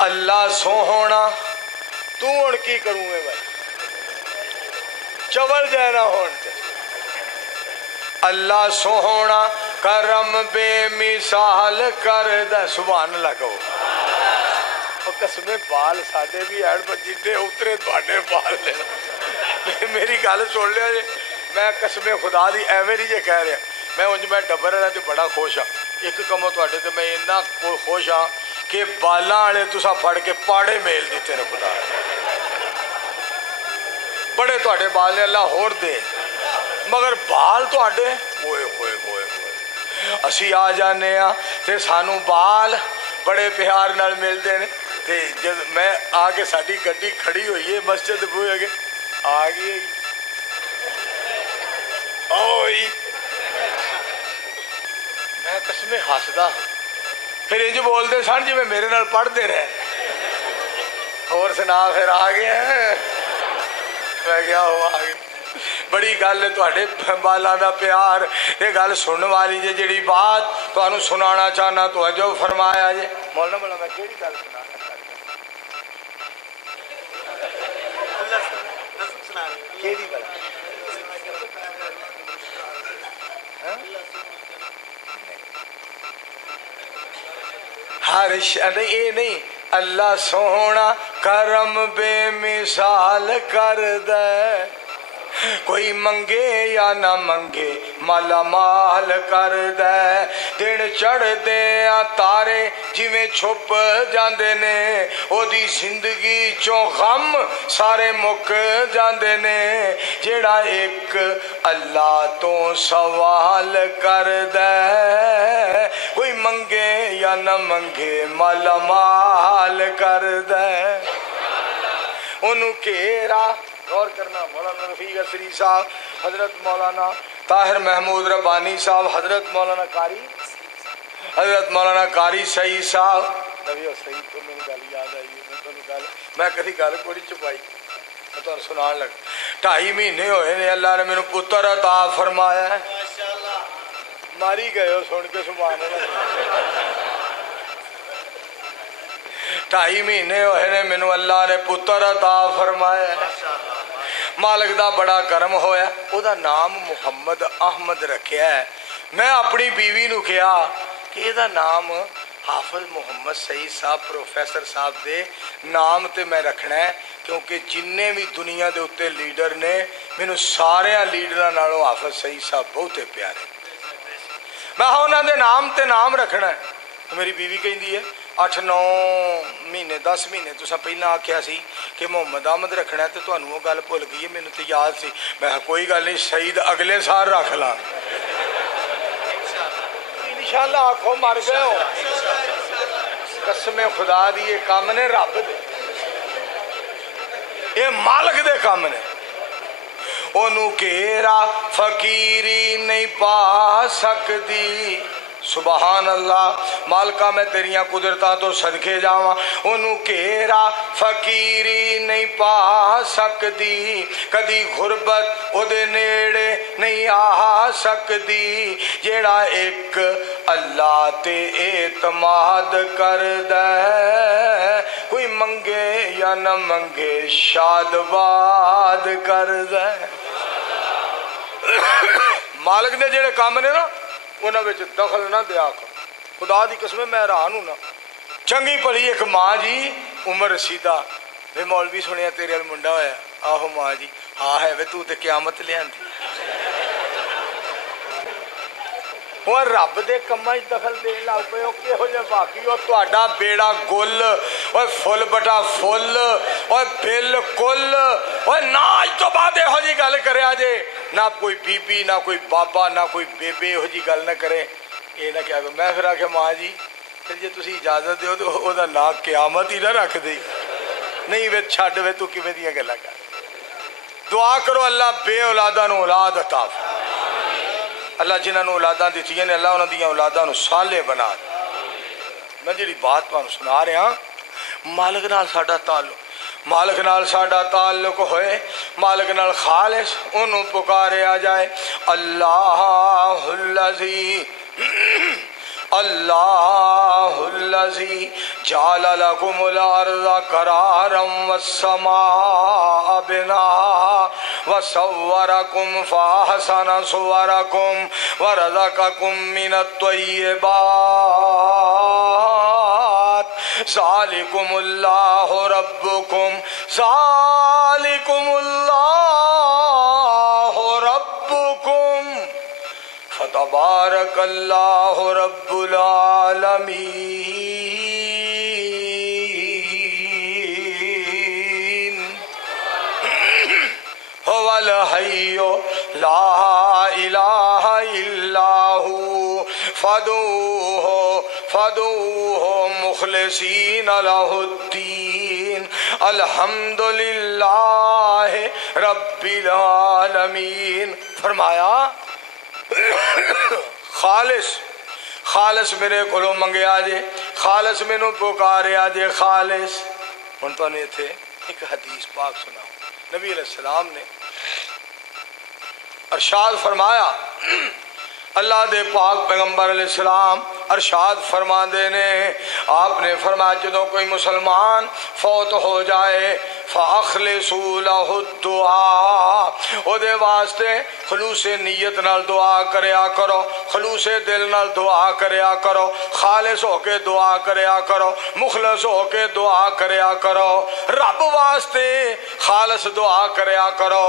अल्लाह सोहना तू हुण की करूं भाई, चवल जाना होण ते। अल्लाह सोहना करम बेमिसाल कर दा। सुभान अल्लाह कहो। कसमे बाल साडे भी है, पर जिन्ने उतरे तुहाडे बाल ने। मेरी गल सुन लिया जे, मैं कसमे खुदा दी एवें नहीं जे कह रहा। मैं उंज मैं डबर रहा तो बड़ा खुश हाँ। एक कमो तुहाडे ते मैं इन्ना खुश हाँ कि बालां वाले तुसां फड़ के पाड़े मेल दिते ने खुदा। बड़े तुहाडे बाल ने, अल्लाह होर दे। मगर बाल तुहाडे ओए होए होए होए। असी आ जाने ते सानू बाल बड़े प्यार नाल मिलते हैं। ते जब मैं आके साडी गड्डी खड़ी हुई है मस्जिद बूहे अगे आ गई ओई, मैं कसमे हसदा। फिर इंज बोलते सन जिवें मेरे नाल पढ़ते रहे। होर सुना, फिर आ गया मैं क्या हो आ गया। बड़ी गल है तुहाडे बालां दा प्यार। ये गल सुनने वाली जे जिहड़ी बात तुहानू सुनाना चाहना तो जो फरमाया जे। मौलाना बोला मैं केड़ी गल सुना کیڑی بلا ہر یہ نہیں اللہ سونا کرم بے مثال کر دے کوئی منگے یا نہ منگے مالا مال کر دے دن چڑھ دے تارے جویں چھپ جاندے نے او دی زندگی چوں غم سارے مک جاندے نے جیڑا ایک اللہ تو سوال کر دے کوئی منگے یا نہ منگے مالا مال کر دے انہوں کیرا غور کرنا مولانا رفیق اسری صاحب حضرت مولانا طاہر محمود ربانی صاحب حضرت مولانا قاری سعید صاحب نبی سعید تو میری گل یاد آئی میں کدی گل کوئی چھپائی میں تمہیں سنان لگ 2.5 مہینے ہوئے نے اللہ نے میرے پتر عطا فرمایا ہے ماری گئے ہو سن کے سبحان اللہ 2.5 مہینے ہوئے نے مینوں اللہ نے پتر عطا فرمایا ہے مالک دا بڑا کرم ہویا او دا نام محمد احمد رکھیا ہے میں اپنی بیوی نو کہا کہ یہ دا نام حافظ محمد سعید صاحب پروفیسر صاحب دے نام تے میں رکھنا ہے کیونکہ جننے بھی دنیا دے اتے لیڈر نے مینوں سارے لیڈراں نالوں حافظ سعید صاحب بہتے پیارے میں انہاں دے نام تے نام رکھنا ہے میری بیوی کہندی ہے 8-9 مہینے 10 مہینے تو پہلے آخیا سی کہ محمد احمد رکھنا ہے تو تمہیں وہ گل بھول گئی ہے مینوں تو یاد سی میں کوئی گل نہیں سعید اگلے سال رکھ لاں انشاءاللہ آنکھوں مر گئے ہو قسم خدا دی یہ کام نے رب دے یہ مالک دے کام نے انہوں کیرا فقیری نہیں پا سکتی سبحان اللہ مالکہ میں تیریاں قدرتاں تو صدقے جاواں انہوں کیرا فقیری نہیں پا سکتی کدی غربت او دے نیڑے نہیں آ سکتی جیڑا ایک اللہ تے اعتماد کر دے کوئی منگے یا نہ منگے شاد باد کر دے مالک نے جیڑے کام نے نا انہاں وچ دخل نہ دیا کرو خدا دی قسم میں حیران ہوں نا چنگی پلی ایک ماں جی عمر رسیدہ وے مولوی سنیا تیرے ال منڈا ہویا آہو ماں جی ہاں ہے وے تو تے قیامت لے آندی وہ رب دے کماں وچ دخل دین لگ پئے او کہو جے باقی او تہاڈا بیڑا گل اوے فل بٹا فل اوے بالکل اوے نہ اج تو بعد ایہو جی گل کریا جے نہ کوئی بی بی نہ کوئی بابا نہ کوئی بیبے ہو جی گل نہ کرے یہ نہ کیا میں پھر آخیا ماں جی پھر جی تسی اجازت دیو تو وہ نا قیامت ہی نہ رکھ دے نہیں وے چھڈ وے تو کیویں دیاں گلاں کر دعا کرو اللہ بے اولاداں نو اولاد عطا اللہ جنہاں نو اولاداں دتیاں نے اللہ انہاں دیاں اولاداں نو صالح بنا دے میں جڑی بات تانوں سنا رہا مالک نال ساڈا تعلق مالک نال ساڈا تعلق ہوئے مالک نال خالص انہوں پکارے آ جائے اللہ الذی اللہ الذی جعل لکم الارض قرارا والسماء بناء وصورکم فاحسن صورکم ورزقکم من الطیبات ذالکم اللہ ربکم ذالکم اللہ ربکم فتبارک اللہ رب العالمین هو الحی لا الہ الا هو فدوه مخلصین لہ الدین الحمدللہ رب العالمین فرمایا خالص میرے کولوں منگے آجے خالص مینوں پکارے آجے خالص ہن تو نے تھے ایک حدیث پاک سناؤ نبی علیہ السلام نے ارشاد فرمایا اللہ دے پاک پیغمبر علیہ السلام ارشاد فرما دینے آپ نے فرمایا جدوں کوئی مسلمان فوت ہو جائے فاخلصوا له الدعاء، او دے واسطے خلوص نیت نال دعا کریا کرو، خلوص دل نال دعا کریا کرو، خالص ہو کے دعا کریا کرو، مخلص ہو کے دعا کریا کرو، رب واسطے خالص دعا کریا کرو۔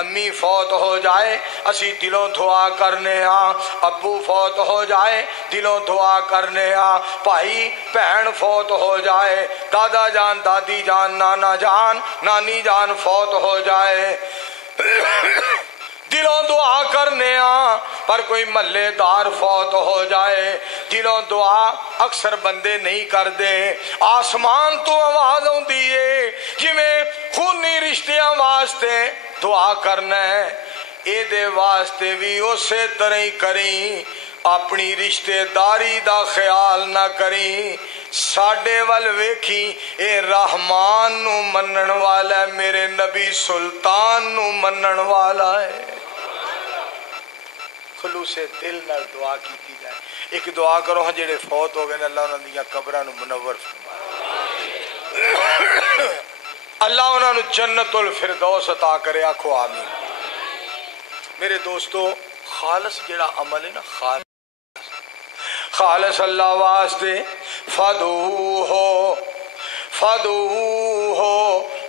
امی فوت ہو جائے اسی دلوں دعا کرنے ہاں، ابو فوت ہو جائے دلوں دعا کرنے ہاں، بھائی بہن فوت ہو جائے، دادا جان دادی جان نانا جان نانی جان فوت ہو جائے دلوں دعا کرنے ہاں، پر کوئی محلے دار فوت ہو جائے دلوں دعا اکثر بندے نہیں کر دے۔ آسمان تو آواز ہوندی ہے جویں خونی رشتیاں واسطے دعا کرنا ہے، اے دے واسطے بھی اسی طرح ہی کریں، اپنی رشتہ داری دا خیال نہ کریں۔ ساڈے ول ویکھی اے رحمان نو منن والا ہے، میرے نبی سلطان نو منن والا ہے۔ خلوص دل نال دعا کی جائے۔ ایک دعا کرو ہاں جڑے فوت ہو گئے اللہ انہاں دیاں قبراں نو منور فرمائے، اللہ انہاں نو جنت الفردوس عطا کرے، آکھو آمین۔ میرے دوستو خالص جڑا عمل ہے نا، خالص اللہ واسطے فدعوہ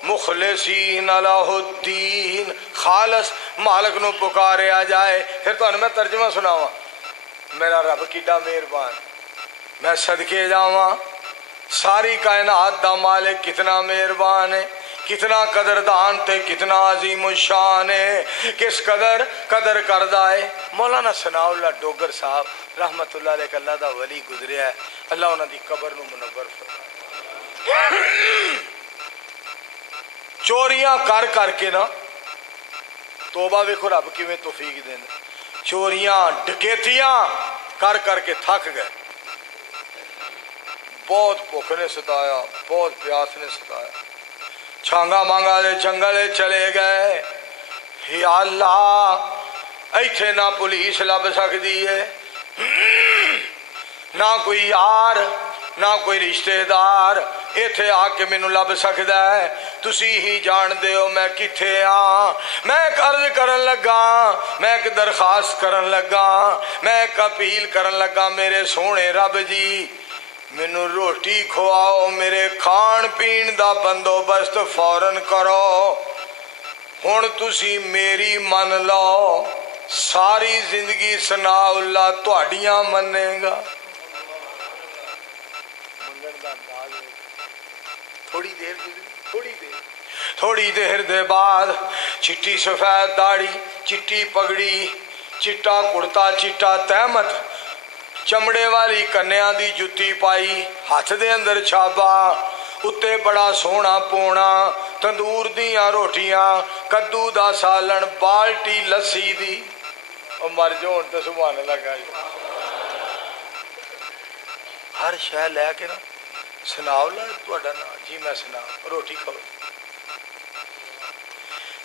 مخلصین لہ الدین، خالص مالک نو پکارے آ جائے۔ پھر تو میں ترجمہ سناواں، میرا رب کیڈا مہربان، میں صدقے جاواں، ساری کائنات دا مالک کتنا مہربان ہے، کتنا قدردان تے کتنا عظیم الشان ہے، کس قدر کردہ ہے۔ مولانا ثناء اللہ ڈوگر صاحب رحمت اللہ علیہ، اللہ دا ولی گزریا ہے، اللہ انہاں دی قبر نو منور فرمائے۔ چوریاں کر کے نا، توبہ ویکھو رب کیویں توفیق دینا، چوریاں ڈکیتیاں کر کے تھک گئے، بہت بھوک نے ستایا، بہت پیاس نے ستایا، چھانگا مانگا دے جنگل چلے گئے، یا اللہ ایتھے نہ پولیس لب سکتی ہے، نہ کوئی یار نہ کوئی رشتہ دار ایتھے آ کے مینوں لب سکدا ہے، تسی ہی جان دے ہو میں کتھے ہاں۔ میں ایک عرض کرن لگا، میں ایک درخواست کرن لگا، میں ایک اپیل کرن لگا، میرے سونے رب جی مینوں روٹی کھواؤ، میرے کھان پین دا بندوبست فوراً کرو۔ ہن تسی میری من لو، ساری زندگی ثناء اللہ تہاڈیاں منے گا۔ تھوڑی دیر دے بعد چٹی سفید داڑھی، چٹی پگڑی، چٹا کرتا، چٹا تہمت، چمڑے والی کنیاں دی جتی پائی، ہاتھ دے اندر چھابا، اتے بڑا سونا پونا، تندور دیاں روٹیاں، کدو دا سالن، بالٹی لسی دی، اور مر جون تے سبحان اللہ کہا جی، ہر شے لے کے نا ثناء اللہ تہاڈا نام جی، میں ثناء روٹی کھاؤ۔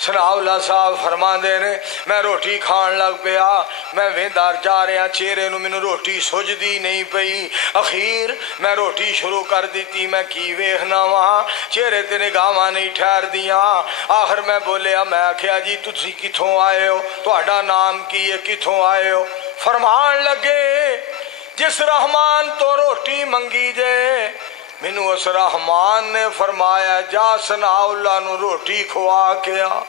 ثناء اللہ صاحب فرماندے نے میں روٹی کھان لگ پیا، میں ویندار جا رہا چہرے نو، مینوں روٹی سجدی نہیں پئی، اخیر میں روٹی شروع کر دیتی، میں کی ویکھنا وا، چہرے تے نگاہاں نہیں ٹھہر دیاں، آخر میں بولیا، میں آکھیا جی تسی کتھوں آئے ہو، تہاڈا نام کی ہے، کتھوں آئے ہو؟ فرمان لگے جس رحمان تو روٹی منگی جے، مینوں اس رحمان نے فرمایا جا ثناء اللہ نو روٹی کھوا کے آ۔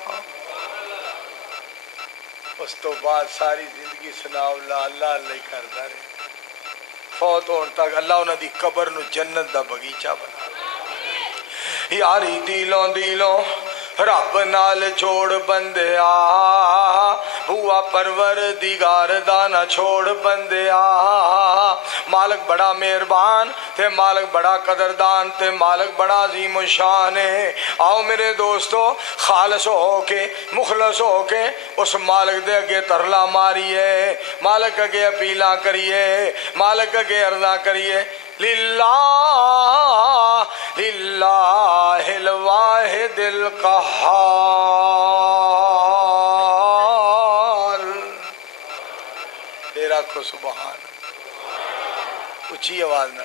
اس تو بعد ساری زندگی ثناء اللہ اللہ اللہ ہی کردا رہے، فوت ہون تک اللہ انہاں دی قبر نو جنت دا باغیچہ بنا۔ یاری دلوں رب نال چھوڑ بندیا، بوا پروردگار دا نہ چھوڑ بندیا، مالک بڑا مہربان تے مالک بڑا قدردان تے مالک بڑا عظیم الشان ہے۔ آؤ میرے دوستو خالص ہو کے مخلص ہو کے اس مالک دے اگے ترلا ماریے، مالک اگے اپیلاں کریے، مالک اگے عرضاں کریے، للہ الواحد القہار۔ تیرا کو سبحان، اچھی آواز نہ،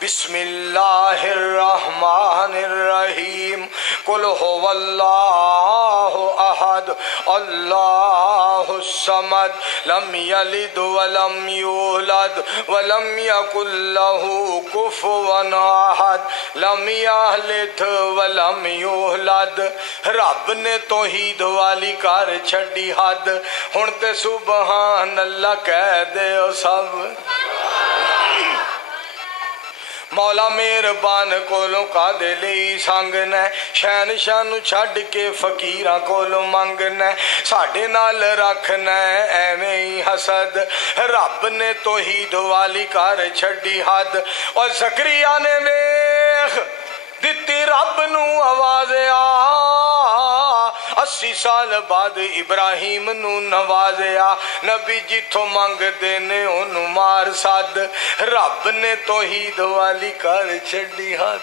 बिस्मिल्लाहिर्रहमानिर्रहीम कुल हुवल्लाहु अहद अल्लाहुस समद लम यलिद वलम यूलद वलम यकुल लहू कुफुवन अहद लम यलिद वलम यूलद। रब ने तौहीद वाली कर छड़ी हद, हुण ते सुबहान अल्लाह कह दे सब। मौला मेहरबान कोलों कादे लई संगना, शहनशाह नूं छड्ड के फकीरां कोलों मंगना, साडे नाल रखना एवें ही हसद। रब ने तौहीद वाली कर छड्डी हद, और ज़करिया ने वेख दित्ती रब नूं आवाज़ 80 साल बाद इब्राहिम नूं नवाज़िया। नबी जिथों मंगदे ने ओनू मार सद, रब ने तौहीद वाली कर छड्डी हद।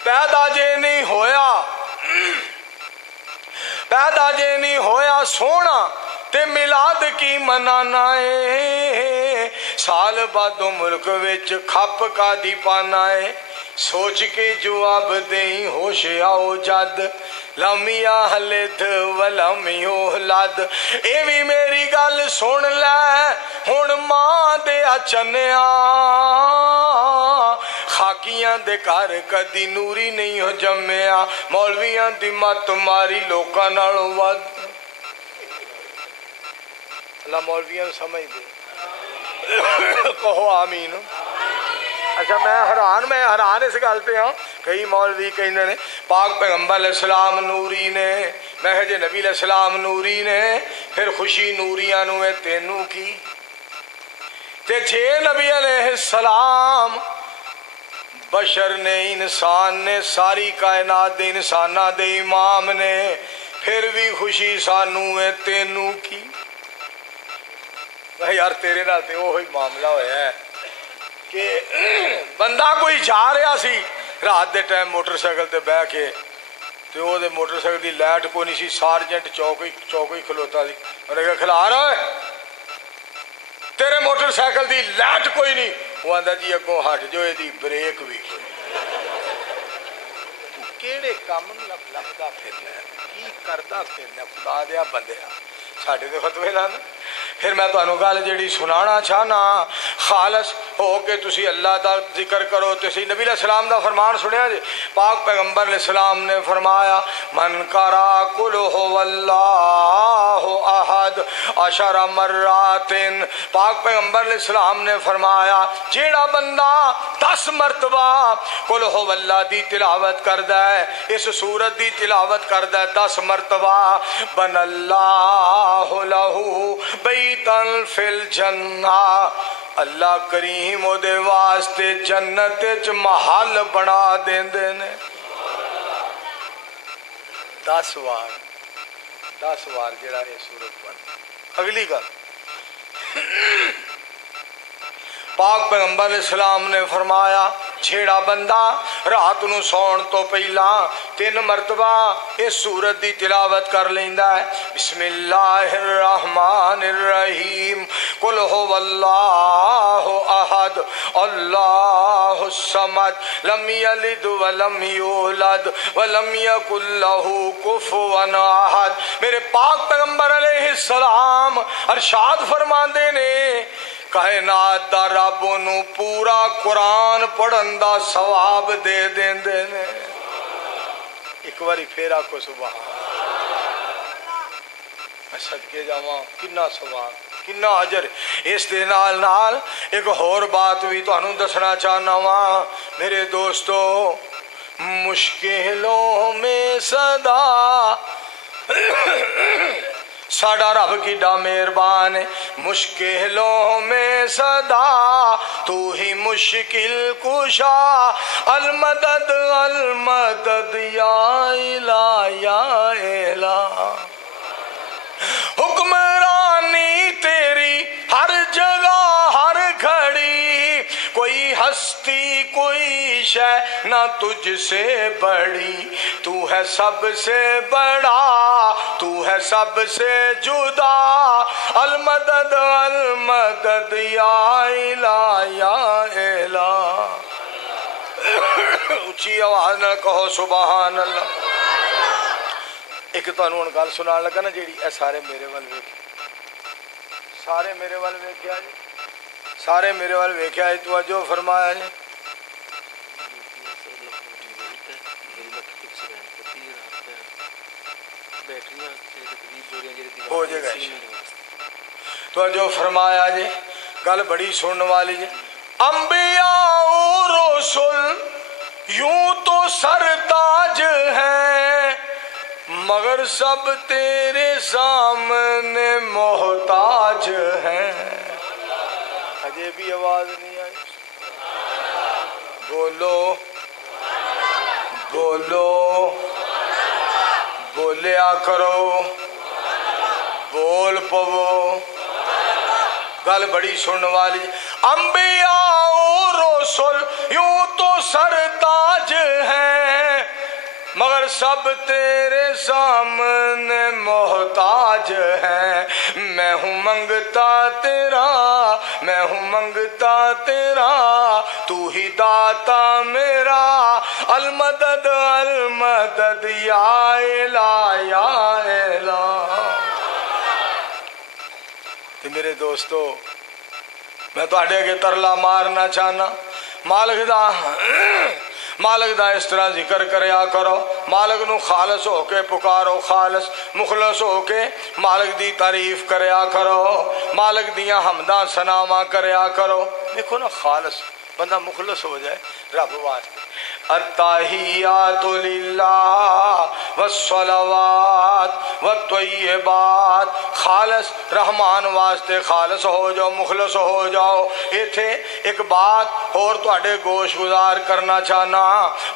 पैदा जे नहीं होया, पैदा जे नहीं होया सोना ते मिलाद की मनाना है। साल बादों मुल्क विच खप का दी पाना है, सोच के जवाब देई होश आओ जद। लमिया हलिद वलम योहलद, ए भी मेरी गल सुन लै हुण मां दे चन्या। खाकियां दे घर कदी नूरी नहीं हो जम्मिया, मौलवियां दी मत मारी लोकां नालों वध। अल्लाह मौलवियां समझ दे कहो आमीन। अच्छा मैं हैरान इस गल पे हाँ, कई मौलवी कहते ने पाक पैगंबर अलैहिस्सलाम नूरी ने, मैं जे नबी अलैहिस्सलाम नूरी ने फिर खुशी नूरियां नूं है तेनू की। ते जे नबी अलैहिस्सलाम बशर ने, इंसान ने, सारी कायनात दे इंसाना दे इमाम ने, फिर भी खुशी सानू है तेनू की। यार तेरे नाल ते ओही मामला होया है कि बंदा कोई जा रहा सी रात दे टाइम मोटरसाइकिल ते बह के, ते ओहदे मोटरसाइकिल दी लाइट कोई नहीं सी, सार्जेंट चौक ही खलोता सी। उन्हें कहा खिलार ओए तेरे मोटरसाइकिल दी लाइट कोई नहीं। वो आंदा जी अगों हट जो, एदी ब्रेक भी कोई। तू केड़े काम लभदा फिरना, की करदा फिरना खुदा दिया बंदिया, साडे ते फतवे लाना। फिर मैं तुहानू गल जिहड़ी सुनाना चाहना, खालस हो के तुसी अल्लाह दा जिक्र करो। तुसी नबी अलैहिस्सलाम दा फरमान सुनिया जी, पाक पैगंबर अलैहिस्सलाम ने फरमाया मन करा कुल हुवल्लाहु अहद अशरा मर्रातिन। पाक पैगंबर अलैहिस्सलाम ने फरमाया जेड़ा बंदा 10 मरतबा कुल हुवल्लाह दी तिलावत करदा है, इस सूरत दी तिलावत करदा है 10 मरतबा, बनल्लाहु लहू बैतन फिल जन्ना, अल्लाह करीम ओदे वास्ते जन्नत च महल बना देंदे ने। 10 वार जेड़ा ये सूरत पढ़। अगली गल पाक पैगंबर अलैहिस्सलाम ने फरमाया छेड़ा बंदा रात नूं सौण तो पहला 3 मरतबा इस सूरत दी तिलावत कर लेंदा है, बिस्मिल्लाहिर्रहमानिर्रहीम कुल हुवल्लाहु अहद अल्लाहुस समद लम यलिद वलम यूलद वलम यकुल लहू कुफुवन अहद। मेरे पाक पैगंबर अलैहिस्सलाम अरशाद फरमांदे ने कायनात दा रब नूं पूरा कुरान पढ़न दा सवाब दे देंदे ने। एक बारी फिर आखो सुभान। मैं सदके जावां किन्ना सवाब किन्ना अजर। इस दे नाल नाल एक होर बात भी तुहानूं दसना चाहना वा मेरे दोस्तों, मुश्किलों में सदा साडा रब किड्डा मेहरबान है, मुश्किलों में सदा तू ही मुश्किल कुशा, अलमदद अलमदद या इला या इला। हुक्मरानी तेरी हर जगह हर घड़ी, कोई हस्ती कोई शै ना तुझ से बड़ी, तू है सबसे बड़ा, तू है सबसे जुदा, अलमदद अलमदद या इला या इला। उच्ची आवाज नाल कहो सुभान अल्लाह। एक तुहानू हुण गल सुनाण लगा ना जेड़ी, ए सारे मेरे वल वेख, सारे मेरे वल वेख्या जी, सारे मेरे वाल वेख्या है, तवज्जो फरमाया जी। हो जाएगा तवज्जो फरमाया जी, गल बड़ी सुनने वाली जी। अंबिया और रसूल यूं तो सरताज हैं, मगर सब तेरे सामने मोहताज हैं। अजय भी आवाज नहीं आई, बोलो बोलो बोलिया करो, बोल पवो, गल बड़ी सुनने वाली। अंबिया और रसूल यूं तो सरताज हैं, मगर सब तेरे सामने मोहताज हैं। मैं हूँ मंगता तेरा, मैं हूँ मंगता तेरा, तू ही दाता मेरा, अलमदद अलमदद या इला या इला। ते मेरे दोस्तों, मैं तुहाडे अगे तरला मारना चाहना, मालिक दा इस तरह जिक्र करया करो, मालिक नू खालस होके पुकारो, खालस मुखलस होके मालिक दी तारीफ करया करो, मालिक दियां हमदां सनावां करया करो। देखो ना, खालस बंदा मुखलस हो जाए रब वास्ते। अत्ताहियातु लिल्लाह वस्सलावात वत्तय्यिबात, खालस रहमान वास्ते खालस हो जाओ, मुखलस हो जाओ। इथे एक बात और तुहाडे गोश गुजार करना चाहना,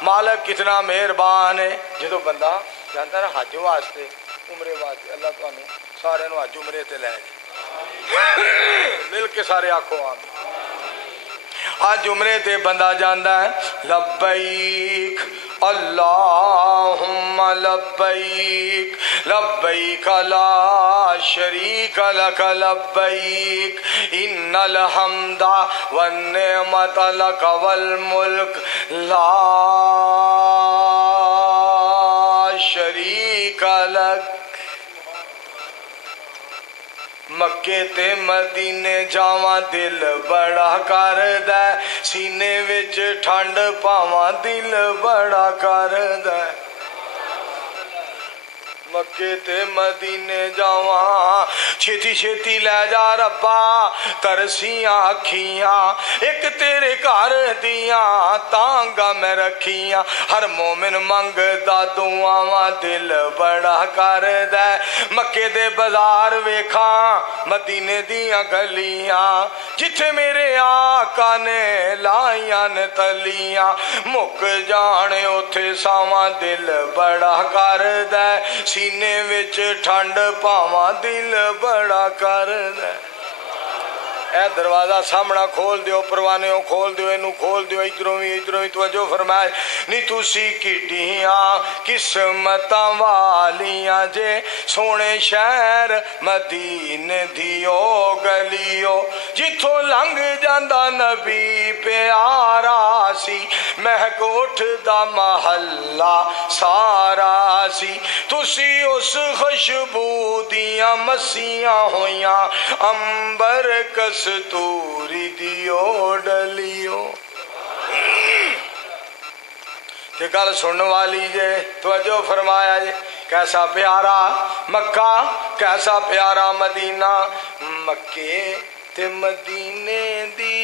मालिक कितना मेहरबान है। जो बंदा जाता ना हज वास्ते, उमरे वास्ते, अल्लाह तुहानू सारे नू हज उमरे ते लै जाए, मिल के सारे आखो आमीन। आज उमरे ते बंदा जांदा है, लब्बैक अल्लाहुम्मा लब्बैक, लब्बैक ला शरीक लक लब्बैक, इन्नल हम्दा वन निअमत लक वल मुल्क ला शरीक लक। मक्के ते मदीने जावां दिल बड़ा करदा, सीने विच ठंड पावां दिल बड़ा करदा। मक्के ते मदीने जावां, छेती छेती लै जा रब्बा, तरसियां अखियां एक तेरे घर दियां तांगा मैं रखियां। हर मोमिन मंगदा दुआवां दिल बड़ा करदा। मक्के दे बाजार वेखां, मदीने दियां गलियां, जिथे मेरे आका ने लाइयां न तलियां, मुक जाने उथे सावां दिल बड़ा करदा। सीने विच ठंड पावां दिल बड़ा करदा। ए दरवाजा सामना खोल दियो, परवाने खोल दियो, इनू खोल दियो, इधरों भी तवज्जो फरमाए। नी तुसी किड्डियां किस्मतां वालियां जे, सोने शहर मदीने दियो गलियो, जिथों लंघ जांदा नबी प्यारा सी, महक उठदा महल्ला सारा सी। तुसी उस खुशबू दियां मस्सियां होइयां, अंबर कस्तूरी दियो डलियो। ते गल सुनने वाली जे, तवज्जो फरमाया जे। कैसा प्यारा मक्का, कैसा प्यारा मदीना, मक्के ते मदीने दी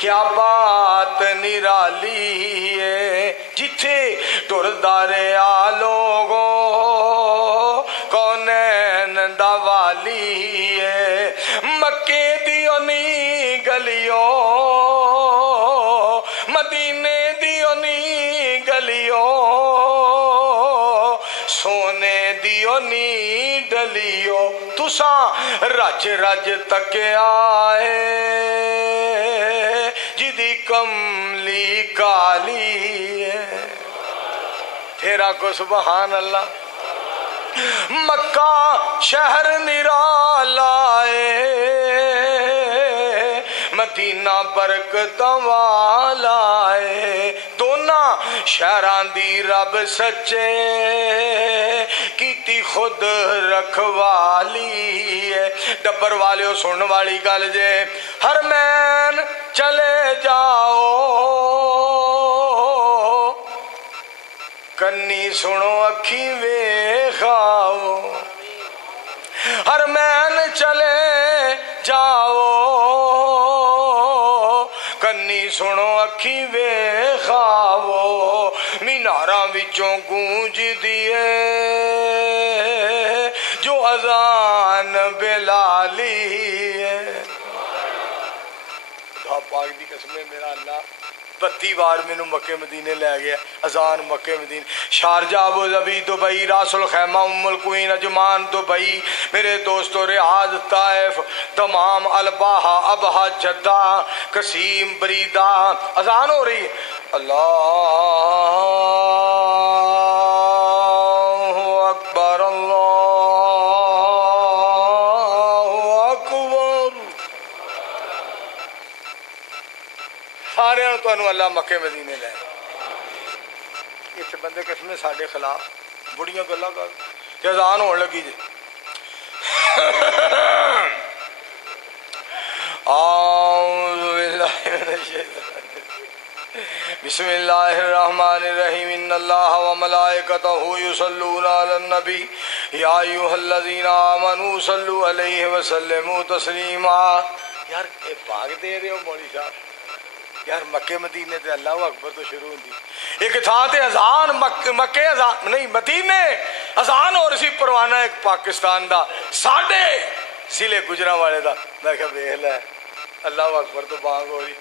क्या बात निराली है। जिथे टुरदा रहा लोगो कौनैन दा वाली है, मक्के दी ओनी गलियो, मदीने दी ओनी गलियो, सोने दी ओनी डलियो। तुसा रज रज तकिया है, जिदी कमली काली है। तेरा को सुबहान अल्लाह। मक्का शहर निराला है, मदीना बरकतां वाला है। दोनों शहरां दी रब सच्चे कीती खुद रखवाली है। डब्बर वालियो सुनने वाली गल जे, हरमैन चले जाओ, कन्नी सुनो अखी वेखाओ। हरमैन चले जाओ, कन्नी सुनो अखी वेखाओ। मीनारां विचों गूंज दिए जो अजान बिलाली है। पाक दी कसम है मेरा अल्लाह 32 बार मैनू मक्के मदीने लै गया। अजान मक्के मदीने, Sharjah, Abu Dhabi, Dubai, Ras al Khaimah, Umm al Quwain, Ajman Dubai, मेरे दोस्तों Riyadh, Taif, Dammam, Al Baha, Abha, Jeddah, Qassim, Buraidah. अजान हो रही है। अल्लाह अकबर, अल्लाह अकबर। सारे तुहानू अल्लाह मक्के मदीने लै। इस बंदे किस्म साढ़े खिलाफ बुढ़िया गल्लां कर अजान होने लगी जी। बिस्मिल्लाहिर्रहमानिर्रहीम। इन्नल्लाह व मलाइकतहु युसल्लूना अलन नबी या अय्युहल्लज़ीना आमनू सल्लु अलैहि व सल्लिमू तस्लीमा। यार ये भाग दे रहे हो मौलवी साहब। यार मक्के मदीने ते अल्लाह अकबर तो शुरू होंदी। एक थां ते अजान मक्के अजान नहीं मदीने अजान हो रही। परवाना एक पाकिस्तान दा साढ़े जिले गुजरांवाले दा। मैं क्या वेख लै अल्लाह अकबर तो बांग हो रही।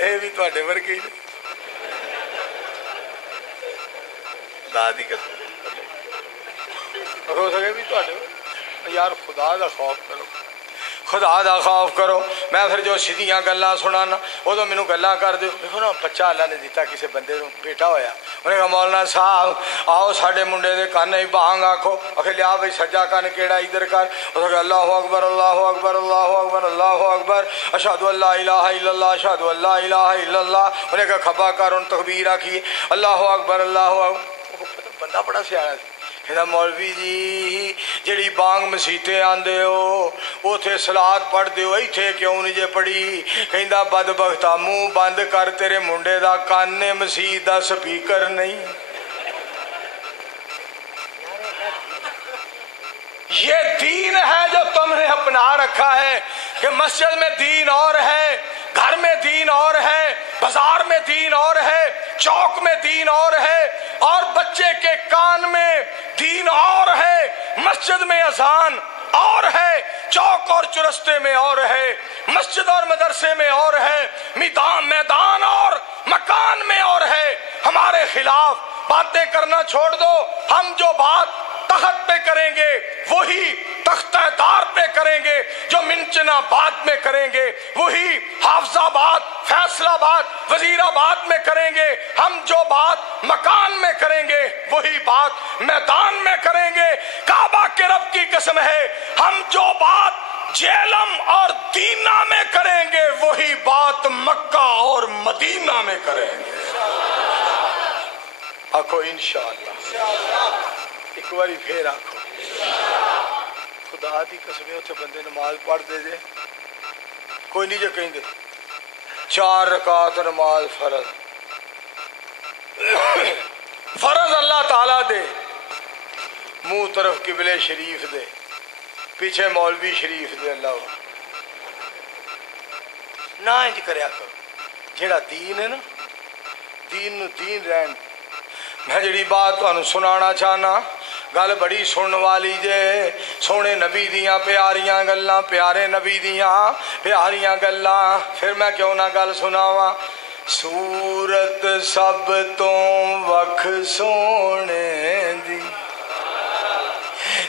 ये भी तुहाडे वर्गी दादी कसम हो सके भी तुहाडे। यार खुदा दा खौफ करो, खुदा दा खौफ करो। मैं फिर जो सीधियां गल्लां सुनाना उदों मैनू गल्लां कर दो। देखो ना बच्चा अल्लाह ने दिता किसी बंदे नूं बेटा होया, उन्हें कहा मौलाना साहब आओ साडे मुंडे दे कन्न ही बांग आखो। आखे लिया भाई सज्जा कन्न केड़ा इधर कर। उस अल्लाहु अकबर, अल्लाहु अकबर, अल्लाहु अकबर, अल्लाहु अकबर, अशहदु अल्ला इलाहा इल्लल्लाह, अशहदु अल्ला इलाहा इल्लल्लाह। उन्हें कहा खबा कर उन तकबीर आखी अल्लाहु अकबर, अल्लाहु अकबर। बंदा बड़ा सियाना सी। कहता मौलवी जी जिहड़ी बांग मसीते आंदे हो उथे सलाद पढ़दे हो, इत्थे क्यों नहीं जे पढ़ी? कहता बदबख्ता मुंह बंद कर, तेरे मुंडे दा कान मसीत दा स्पीकर नहीं। ये दीन है जो तुमने अपना रखा है कि मस्जिद में दीन और है, घर में दीन और है, बाजार में दीन और है, चौक में दीन और है, और बच्चे के कान में दीन और है, मस्जिद में अजान और है, चौक और चुरस्ते में और है, मस्जिद और मदरसे में और है, मैदान और मकान में और है। हमारे खिलाफ बातें करना छोड़ दो। हम जो बात तख्त पे करेंगे वही तख्तेदार पे करेंगे, जो मिंचनाबाद में करेंगे वही हाफजाबाद, फैसलाबाद, वजीराबाद में करेंगे। हम जो बात मकान में करेंगे वही बात मैदान में करेंगे। काबा के रब की कसम है, हम जो बात जेलम और दीना में करेंगे वही बात मक्का और मदीना में करेंगे। आखो इंशाअल्लाह। एक बारी फिर आखो खुदा दी कसम। उथे बंदे नमाज पढ़ दे जे कोई नहीं जे कहेंगे 4 रकात नमाज फर्ज फर्ज अल्लाह ताला दे, मुंह तरफ किबले शरीफ दे, पीछे मौलवी शरीफ दे। अल्लाह ना इंज करया करो। जेड़ा दीन है ना, दीन नूं दीन रहन। मैं जी बात तुहानूं सुनाना चाहना, गल बड़ी सुनने वाली जे। सोने नबी दियाँ प्यारियां गल्लां, प्यारे नबी दियाँ प्यारियां गल्लां। फिर मैं क्यों ना गल सुनावा। सूरत सब तो वख सोने दी,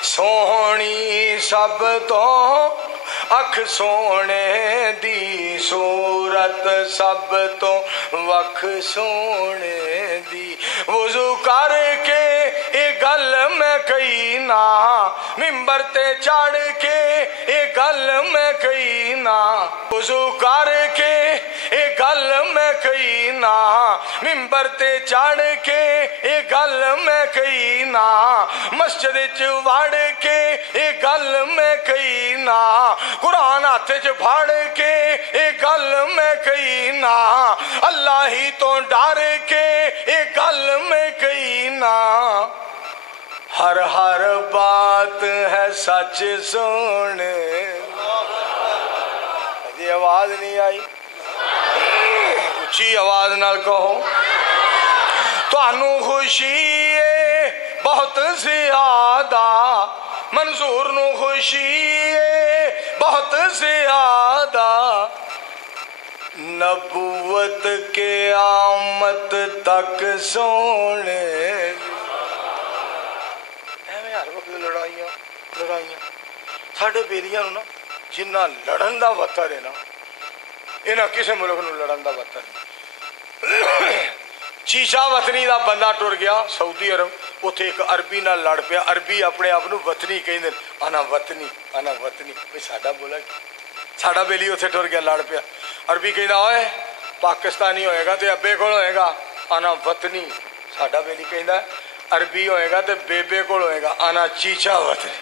सोहनी सब तो अख सोने दी सूरत सब तो वख सोने दी वुजू करके ये गल मैं कही ना मिंबर ते चढ़ के ये गल मैं कही ना वुजू करके ये गल मैं कही ना मिंबर ते चढ़ के ये गल मैं कही ना मस्जिद च वड़ के ये गल मैं कही ना कुरान हाथ च फड़ के ये गल मैं कही ना अल्लाह ही तो डर के ये गल मैं कही ना हर हर बात है सच सुन जी आवाज नहीं आई उच्ची आवाज नाल कहो तानू खुशी है बहुत ज्यादा मंजूर नू खुशी है बहुत ज्यादा नबूवत के आमत तक सोने एवें हर वक्त लड़ाइयां साडे बेलियां ना जिन्ना लड़न दा वतर है ना इन्हां किसी मुल्क नू लड़न दा वतर चीशा वतनी का बंदा टुर गया सऊदी अरब उत्थे एक अरबी नाल लड़ पिया अरबी अपने आप नू वतनी कहंदे आना वतनी भाई साडा बोला साडा बेली उत्थे टुर गया लड़ पिया अरबी कहंदा ओए पाकिस्तानी होएगा तो अब्बे कोल होएगा आना वतनी साडा बेली कहंदा अरबी होएगा तो बेबे कोल होएगा आना चीचा वतनी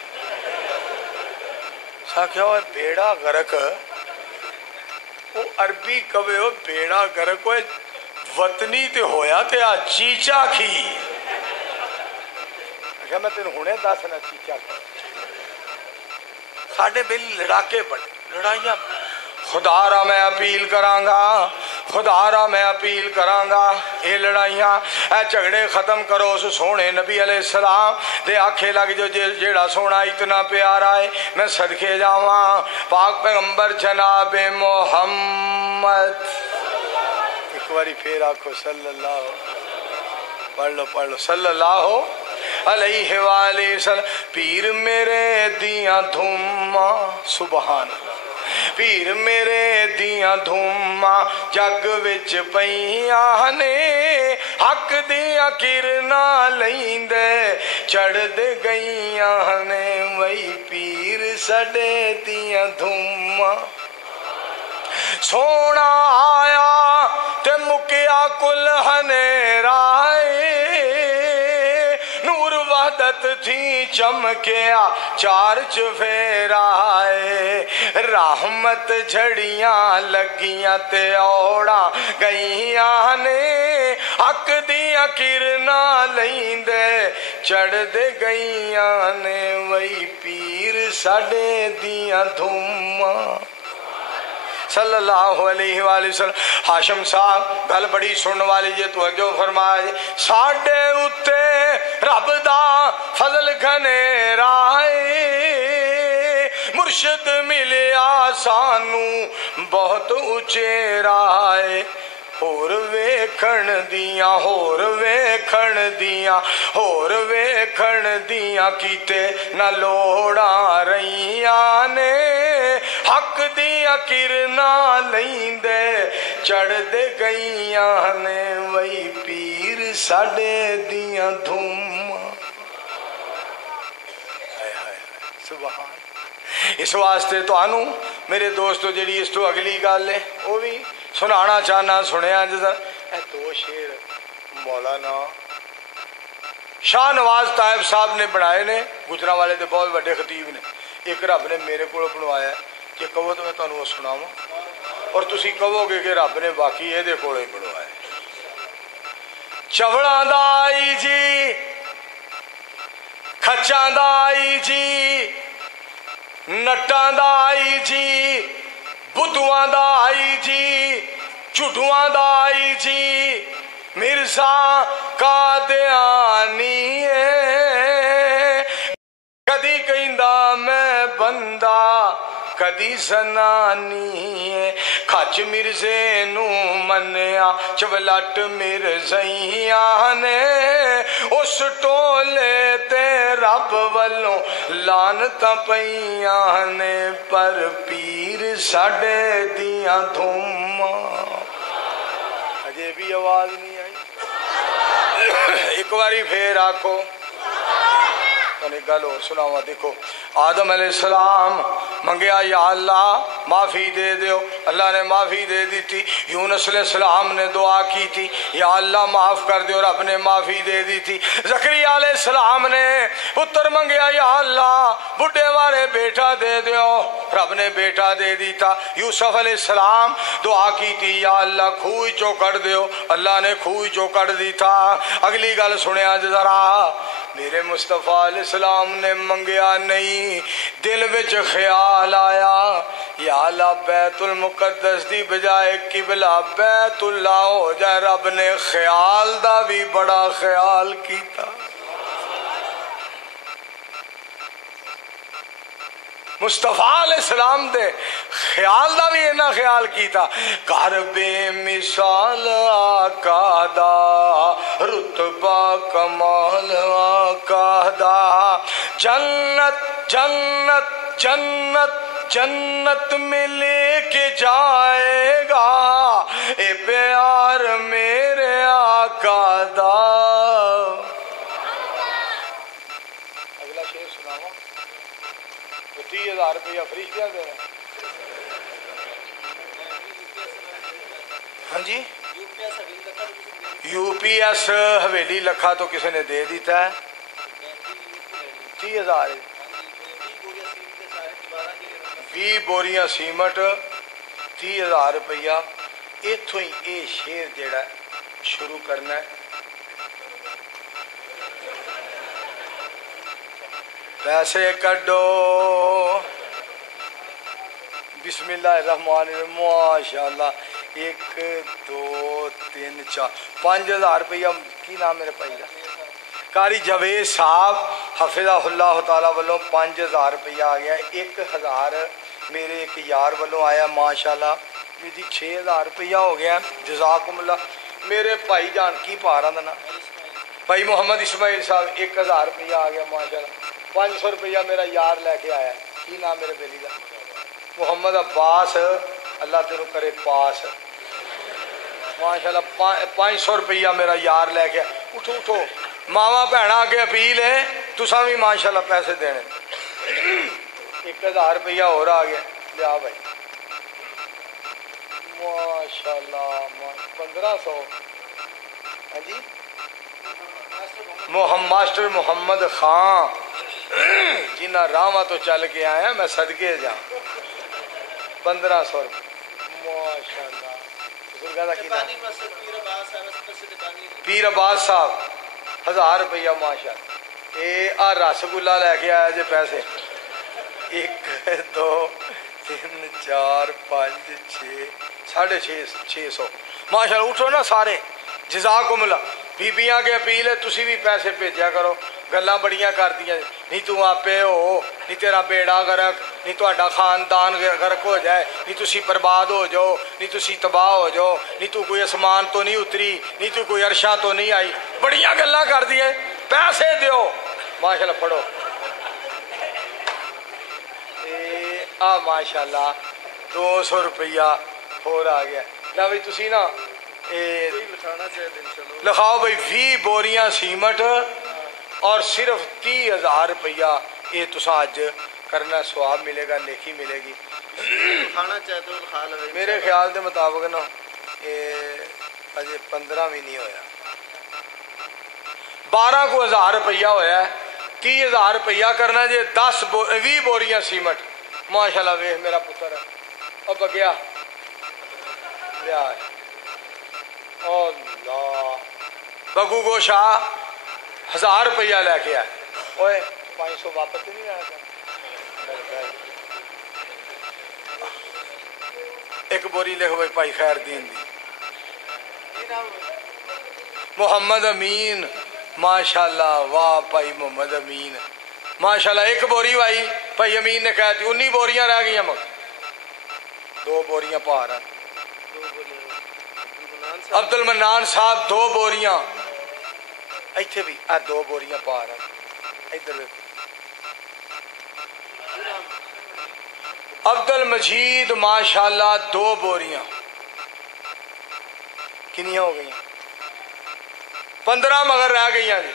सा क्या हो बेड़ा गर्क वो अरबी कवे हो बेड़ा गर्क हो वतनी ते होया ते आ चीचा की मैं तेन हुणे दसना चीचा साडे बेली लड़ाके बड़े लड़ाइयां खुदारा मैं अपील करांगा खुदारा मैं अपील करांगा ये लड़ाइयां ए झगड़े खत्म करो उस सोने नबी अलैहिस्सलाम दे आखे लग जो जेड़ा सोना इतना प्यारा है मैं सदके जावा पाक पैगंबर जनाबे मोहम्मद एक बारी फिर आखो सल्लल्लाहु पढ़ लो सल्लल्लाहु अलैहि वसल्लम पीर मेरे दियां धूमा सुभान पीर मेरे दियां धूमा जग विच पईयां ने हक दियां किरना लैंदे चढ़दे गईयां ने वही पीर सडे दियां धूमा सोना आया ते मुकिया कुल हनेराए नूर वहदत थी चमकिया चार चफेराए रहमत झड़ियां लगियां ते औड़ा गईयां ने हक दियां किरना लैंदे चढ़दे गईयां ने वही पीर साडे दियां धूमा सल्लल्लाहु अलैहि वसल्लम हाशम साहब गल बड़ी सुनने वाली जे तवज्जो फरमाए साडे उत्ते रब दा फजल घनेरा मुर्शिद मिलिया सानू बहुत उचेरा है होर वेखण दियां होर वेखण दियां होर वेखण दियां कीते न लोड़ा रहियां ने हक दियां किरना लैंदे चढ़दे गईयां ने वही पीर साडे दियां धूमा सुभान। इस वास्ते तुहानू मेरे दोस्तों जी इस तो अगली गल है वो भी सुनाना चाहना सुनिया जरा दो शेर मौलाना शाह नवाज तायब साहब ने बनाए ने गुजरांवाले के बहुत बड़े खतीब ने एक रब ने मेरे को बनवाया जे कहो तो मैं तुम्हें सुनावा और तुसी कहोगे कि रब ने बाकी ये कोले बनवाया चवड़ा दा आई जी खच्चा दा आई जी नट्टां दा आई जी बुद्धुआं दा आई जी झुठुआं दा आई जी मिर्जा कादियानी कदी कहंदा मैं बंदा कदी जनानी खच मिर्जे नू मनिया चवलट मिर्जइयां ने उस टोले ते रब वल्लों लानतां पईयां ने पर पीर साडे दियां धूमां। अजे भी आवाज नहीं आई। एक बारी फिर आखो। गल और सुनावा। देखो आदम अलैहिस्सलाम मंगया या अल्लाह माफ़ी दे दो, अल्लाह ने माफ़ी दे दी थी। यूनुस अलैहिस्सलाम ने दुआ की थी या अल्लाह माफ़ कर दो, रब ने माफ़ी दे दी थी। ज़करिया अलैहिस्सलाम ने पुत्र मंगया या अल्लाह बुढ़े वाले बेटा दे दो, रब ने बेटा दे दी था। यूसुफ अलैहिस्सलाम दुआ की थी या अल्लाह खूह चो कट दो, अल्लाह ने खूह चो कट दी था। अगली गल सुनिया जरा, मेरे मुस्तफ़ा अलैहिस्सलाम ने मंगया नहीं, दिल विच ख्याल आया या अल्लाह बैतुल मुकद्दस दी बजाए किबला बैतुल्ला हो जाए। रब ने ख्याल दा भी बड़ा ख्याल कीता। मुस्तफा अलैहिस्सलाम दे ख्याल दा भी इन्ना ख्याल कीता। घर बेमिसाल आका दा रुतबा कमाल आका दा, जन्नत जन्नत जन्नत जन्नत में लेके जाएगा ए प्यार मेरे आका दा। अगला शेर सुनावा। 30,000 रुपया फरिश्तियां दे रहे हैं। हाँ जी, यूपीएस हवेली लखा तो किसी ने दे दीता है। 30,000 20 बोरियां सीमट 30,000 रुपया। इथों ही ये शेर जेड़ा शुरू करना है। पैसे कड्डो बिस्मिल्लाहिर्रहमानिर्रहीम। माशाअल्लाह 1 2 3 4 5,000 रुपया। की नाम मेरे भाई का? कारी जावेद साहब हफिज़हुल्लाह ताला वालों 5,000 रुपया आ गया। 1,000 मेरे एक यार वालों आया माशाअल्लाह जी। 6,000 रुपया हो गया। जज़ाकुमुल्लाह। मेरे भाई जान की पारा ना भाई मोहम्मद इस्माइल साहब 1,000 रुपया आ गया माशाअल्लाह। 500 रुपया मेरा यार लेके आया। की नाम मेरे बेली का? मोहम्मद अब्बास, अल्लाह तेनू करे पास माशाअल्लाह। 500 रुपया मेरा यार लेके। उठो उठो मावा भैन अगे अपील है, तुसा भी माशाअल्लाह पैसे देने। 1,000 रुपया और आ गया। लिया भाई माशाअल्लाह 1500। हाँ जी, मास्टर मोहम्मद खान जिन्ना रावा तो चल के आया मैं सदके जा। 1500 माशाअल्लाह। पीर अब्बास साहब 1000 रुपया माशाअल्लाह। ये आ रसगुल्ला लैके आया जे पैसे। 1 2 3 4 5 6 650 माशाअल्लाह। उठो ना सारे जज़ाकुमुल्लाह। बीबियां के अपील है तुसी भी पैसे भेजा करो। गल्लां बड़ियां कर दियां नहीं तू आपे हो, नहीं तेरा बेड़ा गर्क, नहीं तुहाडा खानदान गर्क हो जाए, नहीं तुसी बर्बाद हो जाओ, नहीं तुसी तबाह हो जाओ, नहीं तू कोई आसमान तो नहीं उतरी, नहीं तू कोई अरशा तो नहीं आई। बड़ियां गल्लां कर दिए। पैसे दियो माशाअल्लाह। फड़ो आ माशाअल्लाह 200 रुपया होर आ गया। ला भाई तुसी ना लिखाओ भाई 20 बोरियां सीमट और सिर्फ 30,000 रुपया। ये तुसा अज करना, स्वाब मिलेगा, नेकी मिलेगी। खाना चाहे तो खा लो। मेरे ख्याल के मुताबिक ना ये अजे 15 भी नहीं होया। 12 को 1000 रुपया होया। 30,000 रुपया करना जे 20 बोरियां सीमट माशाअल्लाह। वेख मेरा पुत्र है और बगया लिया अल्लाह। बगू गोशा 1000 रुपया लैके आए। ओए 500 वापस नहीं आया। एक बोरी लिखो भाई भाई खैरदीन दी। मोहम्मद अमीन माशाअल्लाह। वाह भाई मोहम्मद अमीन माशाअल्लाह। एक बोरी भाई भाई अमीन ने कहा थी 19 बोरियां रह गई। मगर 2 बोरियां पार हैं। अब्दुल मन्नान साहब 2 बोरियां। इत्थे भी 2 बोरियां पार हैं। इधर عبد المجید ماشاءاللہ 2 بوریاں کنیاں ہو گئی 15 مگر رہ گئی جی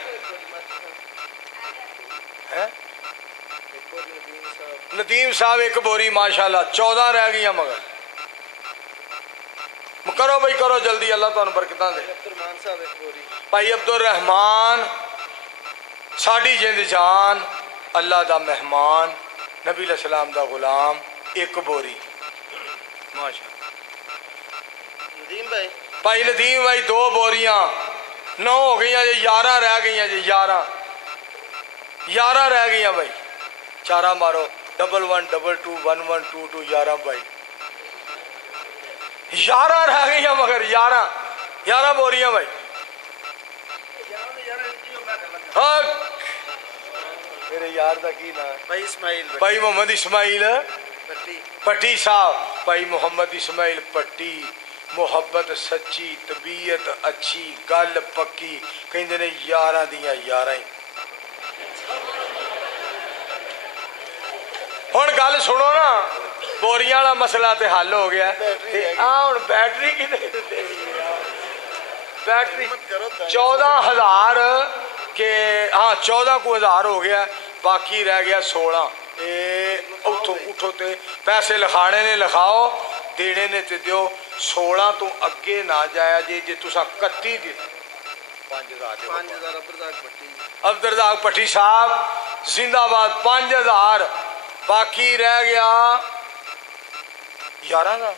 ندیم صاحب 1 بوری ماشاءاللہ 14 رہ گئی مگر کرو بھائی کرو جلدی اللہ تعالیٰ برکتاں دے بھائی عبد الرحمان ساڑی جند جان اللہ دا مہمان نبی علیہ السلام دا غلام 1 بوری ماشاءاللہ ندیم بھائی بھائی ندیم بھائی 2 بوریاں 9 ہو گئی جی 11 رہ گئی جی 11 رہ گئی بھائی 4 مارو 1 1 2 2 1 1 2 2 11 بھائی 11 رہ گئی مگر 11 بوریاں بھائی میرے یار دا کی نام بھائی اسماعیل بھائی محمد اسماعیل پٹی صاحب بھائی محمد اسماعیل پٹی محبت سچی طبیعت اچھی گل پکی کہندے نے 11 دیاں 11 ہی ہن گل سنو نا بوریاں والا مسئلہ تے حل ہو گیا ہن بیٹری کتے بیٹری 14,000 کے ہاں 14 کو ہزار ہو گیا باقی رہ گیا 16 اٹھو تے پیسے لکھانے نے لکھاؤ دینے نے تے دیو 16 تو اگے نہ جایا جی تسا 31 دی 5,000 عبدالرزاق پٹھی صاحب زندہ آباد 5,000 باقی رہ گیا 11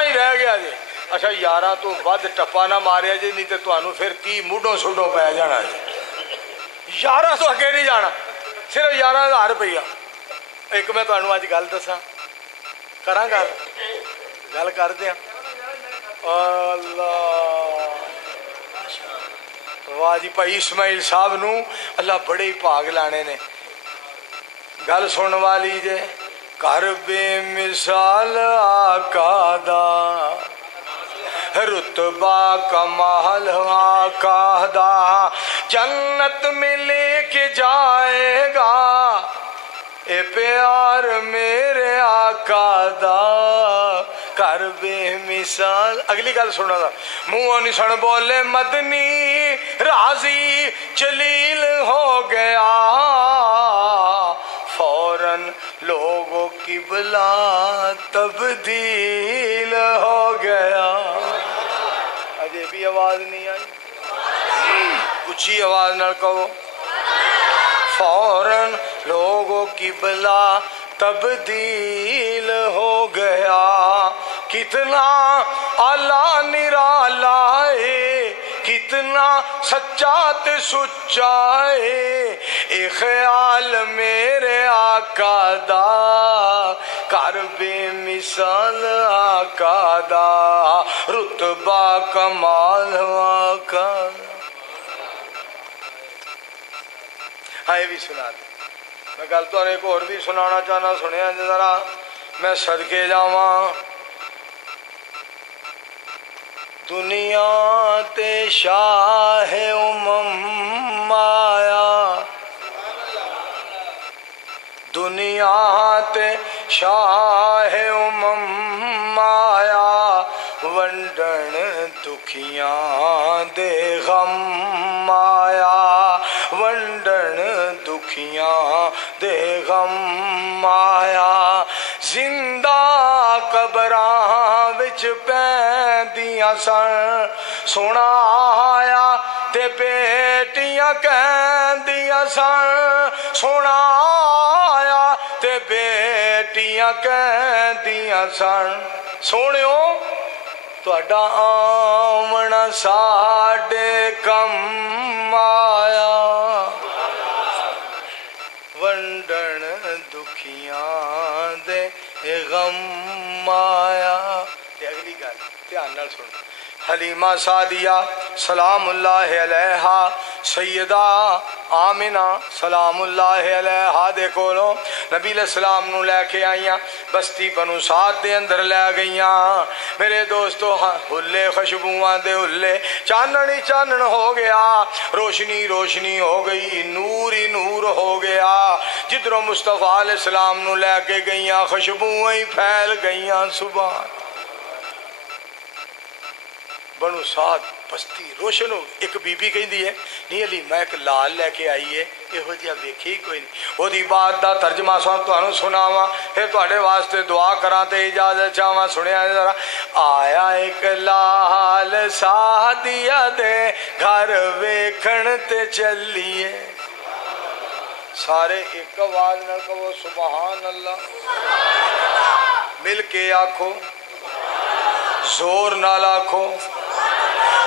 ہی رہ گیا جی اچھا 11 تو ود ٹپا نہ ماریا جی نہیں تو تمہیں پھر 30 موڈوں سوڈوں پہ جانا جی 11 تو اگے نہیں جانا صرف 11,000 روپیہ ایک میں تمہیں اج گل دساں کراں گل کر دیا اللہ واہ جی بھائی اسماعیل صاحب نو اللہ بڑے ہی بھاگ لانے نے گل سن والی جے کر بے مثال آقا دا رتبہ کمال آقا دا جنت میں لے کے جائے گا اے پیار میرے آقا دا کر بے مثال اگلی گل سنا دا منہ نہیں سن بولے مدنی راضی جلیل ہو گیا فوراً لوگوں کی بلا تبدیل ہو گیا اجے بھی آواز نہیں آئی اچھی آواز نہ کہو فوراً لوگوں کی بلا تبدیل ہو گیا کتنا اعلیٰ نرالا ہے کتنا سچا تے سچا ہے اے خیال میرے آقا دا کر بے مثال آقا دا رتبہ کمال آقا ہاں یہ بھی سنا دیں میں گل تو ایک اور بھی سنانا چاہنا سنیا ذرا میں صدقے جاواں دنیا تے شاہ امم آیا دنیا تے شاہ امم آیا ونڈن دکھیاں دے غم آیا ونڈن دکھیاں دے غم آیا زندہ قبراں وچ پیندیاں سن سونا آیا تے بیٹیاں کہندیاں سن سونا آیا تے بیٹیاں کہندیاں سن سونیو تہاڈا آونا ساڈے کم آیا ونڈن دکھیاں دے غم آیا تے اگلی گل دھیان نال سن حلیمہ سعدیہ سلام اللہ علیہا सैयदा आमिना सलामुल्लाह अलैहा दे कोलों नबी अलैहिस्सलाम नू लैके आईयां, बस्ती बनु साद दे अंदर लै गईयां। मेरे दोस्तों हुल्ले खुशबुआं दे हुल्ले, चानन ही चानन हो गया, रोशनी रोशनी हो गई, नूर ही नूर हो गया। जिधरों मुस्तफा अलैहिस्सलाम नू लैके गईयां खुशबुआं ही फैल गईयां। सुभान बनु साद बस्ती रोशन हो। एक बीबी कहती है नहीं अली मैं एक लाल लैके आई है, इहो जिहा वेखी ही कोई नहीं। ओदी बात का तर्जमा तुहानू सुनावा, फिर तुहाडे वास्ते दुआ करा ते इजाजत चाहवा। सुनिया जरा। आया एक लाल सादिया दे घर वेखण ते चलिए। सारे एक आवाज न कहो सुभान अल्लाह, मिल के आखो, जोर नाल आखो।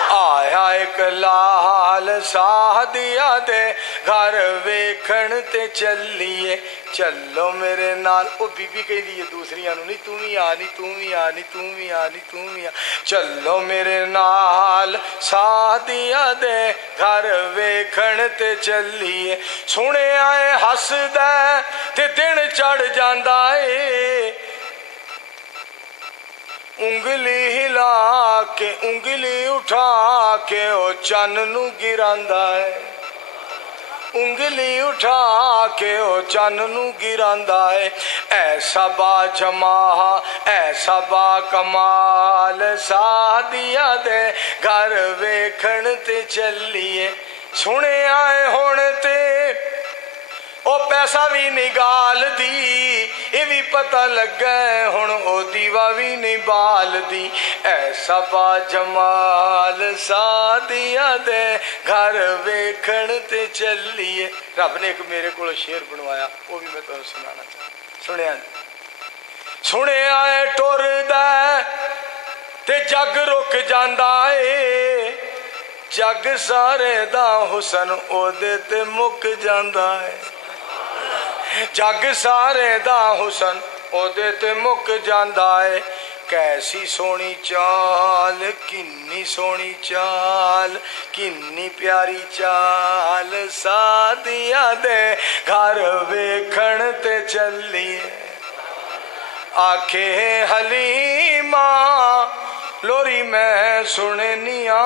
आया एक लाल सादिया दे घर वेखण ते चलिए, चलो मेरे नाल। ओ बीबी कहती है दूसरिया नहीं तू भी आ, नहीं तू भी आ, नहीं तू भी आ, नहीं तू भी आ। चलो मेरे नाल सादिया दे घर वेखण ते चलिए। सुने आए हसदा ते दिन चढ़ जांदा ए, उंगली हिला के उंगली उठा के ओ चन नू गिरांदा है, उंगली उठा के ओ चन नू गिरांदा है। ऐसा बाजमा ऐसा बा कमाल सादिया दे घर वेखण ते चलिए। सुने आए हुण ते ओ पैसा भी निगाल दी, ये भी पता लगा हुण ओ दीवा भी नहीं बाल दी। ऐसा बाजमाल सादिया दे घर वेखण ते चलिए। रब ने एक मेरे को शेर बनवाया, वो भी मैं तुहानू सुनाना चाहता। सुनिया सुने आए टुरदा ते जग रुक जांदा ए, जग सारे दा हुसन ओदे ते मुक जांदा है। जग सारे दा हुसन ओदे ते मुक जांदा है। कैसी सोनी चाल किन्नी सोनी चाल, किन्नी प्यारी चाल सादिया दे घर वेखण ते चलिए। आखे हलीमा लोरी मैं सुननिया,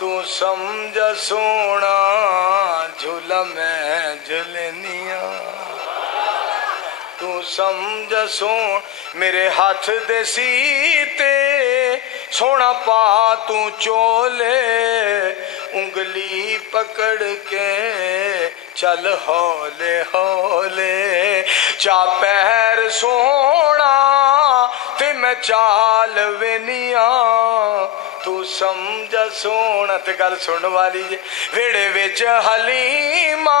तू समझ सोना झूला मैं झुलनिया। तू समझ सोन मेरे हाथ दे सीते, सोना पा तू चोले, उंगली पकड़ के चल हौले हौले। चा पैर सोना ते मैं चाल वेनिया, तू समझ सोना। ते गल सुन वाली जे वेड़े विच हलीमा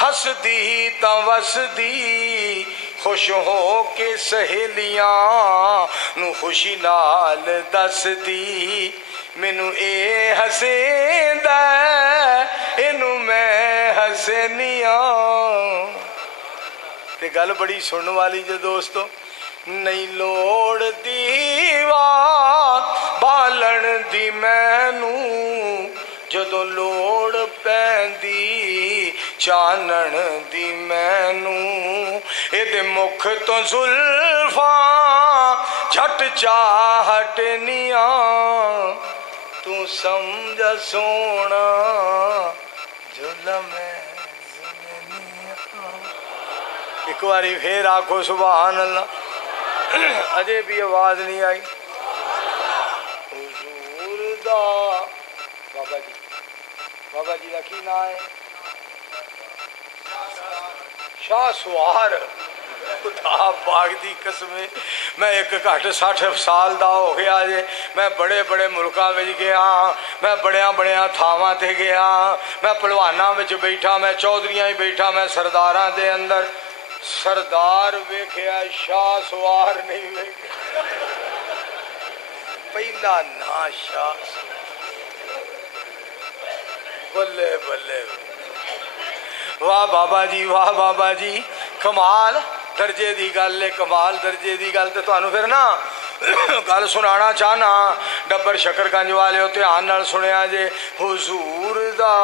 हसदी तां वसदी, खुश हो के सहेलियां नू खुशी नाल दसदी। मैनू ए हसेंदा इनू मैं हसनिया। ते गल बड़ी सुन वाली जे दोस्तों। नहीं लोड़ दीवा बालन दी मैनू, जदों लोड़ पैंदी चानन दी मैनू। एदे मुख तो जुल्फा झट चाहटनिया, तू समझ सोना जुल्म एक बारी फिर आखो सुभान अल्लाह। अजे भी आवाज नहीं आई। हुजूर दा बाबा जी का की नाम है? शाह सुवार। खुदा पाक दी कसम, मैं एक घट 60 साल दा हो गया जे। मैं बड़े बड़े मुल्कां विच गया, मैं बड़िया बड़िया थावां ते गया, मैं पहलवानां विच बैठा, मैं चौधरियां ही बैठा, मैं सरदारां दे अंदर सरदार वेख्या, शाह सुवार नहीं वेख्या। पहला ना शाह, बल्ले बल्ले। वाह बाबा जी, वाह बाबा जी, कमाल दर्जे दी गल है, कमाल दर्जे दी गल। ते तुहानू फिर ना गल सुनाना चाहना। डब्बर शकरगंज वाले ध्यान नाल सुनिया जे हुजूर दा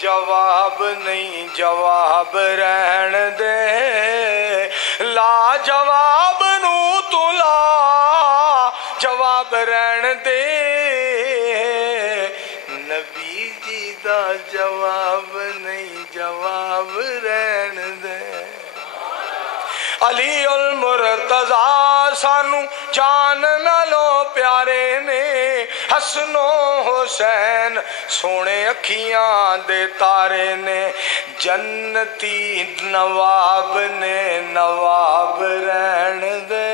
जवाब नहीं जवाब रहन दे ला जवाब नू तू ला जवाब रहन दे नबी जी दा जवाब नहीं जवाब रहन दे अली उल मुर्तजा सानू जान नालों प्यारे ने हसनो हुसैन सोने अखियां दे तारे ने जन्नती नवाब ने नवाब रहन दे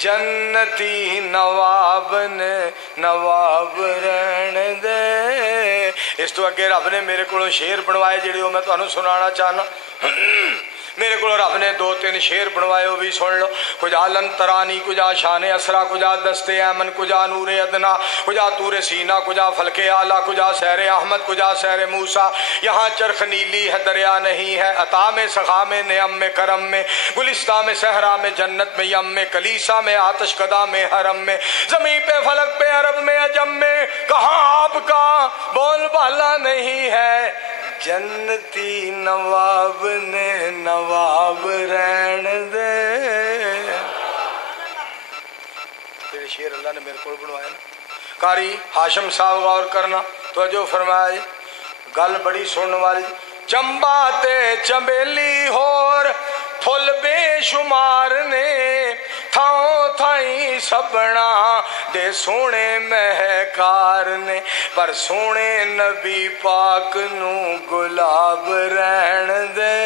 जन्नती नवाब ने नवाब रहन दे। इस तो अगे रब ने मेरे को शेर बनवाए जिहड़े मैं तुहानू सुनाना चाहना। मेरे को रब ने 2-3 शेर बनवाए वो भी सुन लो। कुजा लन तरानी कुजा शान असरा कुजा दस्ते ऐमन कुजा नूरे अदना कुजा तूरे सीना कुजा फलके आला कुजा सैर अहमद कुजा सैर मूसा। यहाँ चरख नीली है दरिया नहीं है अता में सखा में नियम में करम में गुलिस्ता में सहरा में जन्नत में यम में कलीसा में आतश कदा में हरम में जमीन पे फलक पे अरब में अजम में कहाँ आपका बोल बाला नहीं है जन्नती नवाब ने नवाब रहन दे। तेरे शेर अल्लाह ने मेरे को बनवाया ना। कारी हाशम साहब गौर करना तो जो फरमाया गल बड़ी सुनने वाली चंबा ते चंबेली होर फुल बेशुमार ने थाओ थाई सबना दे सोने महकार ने पर सोने नबी पाक नू गुलाब रहन दे।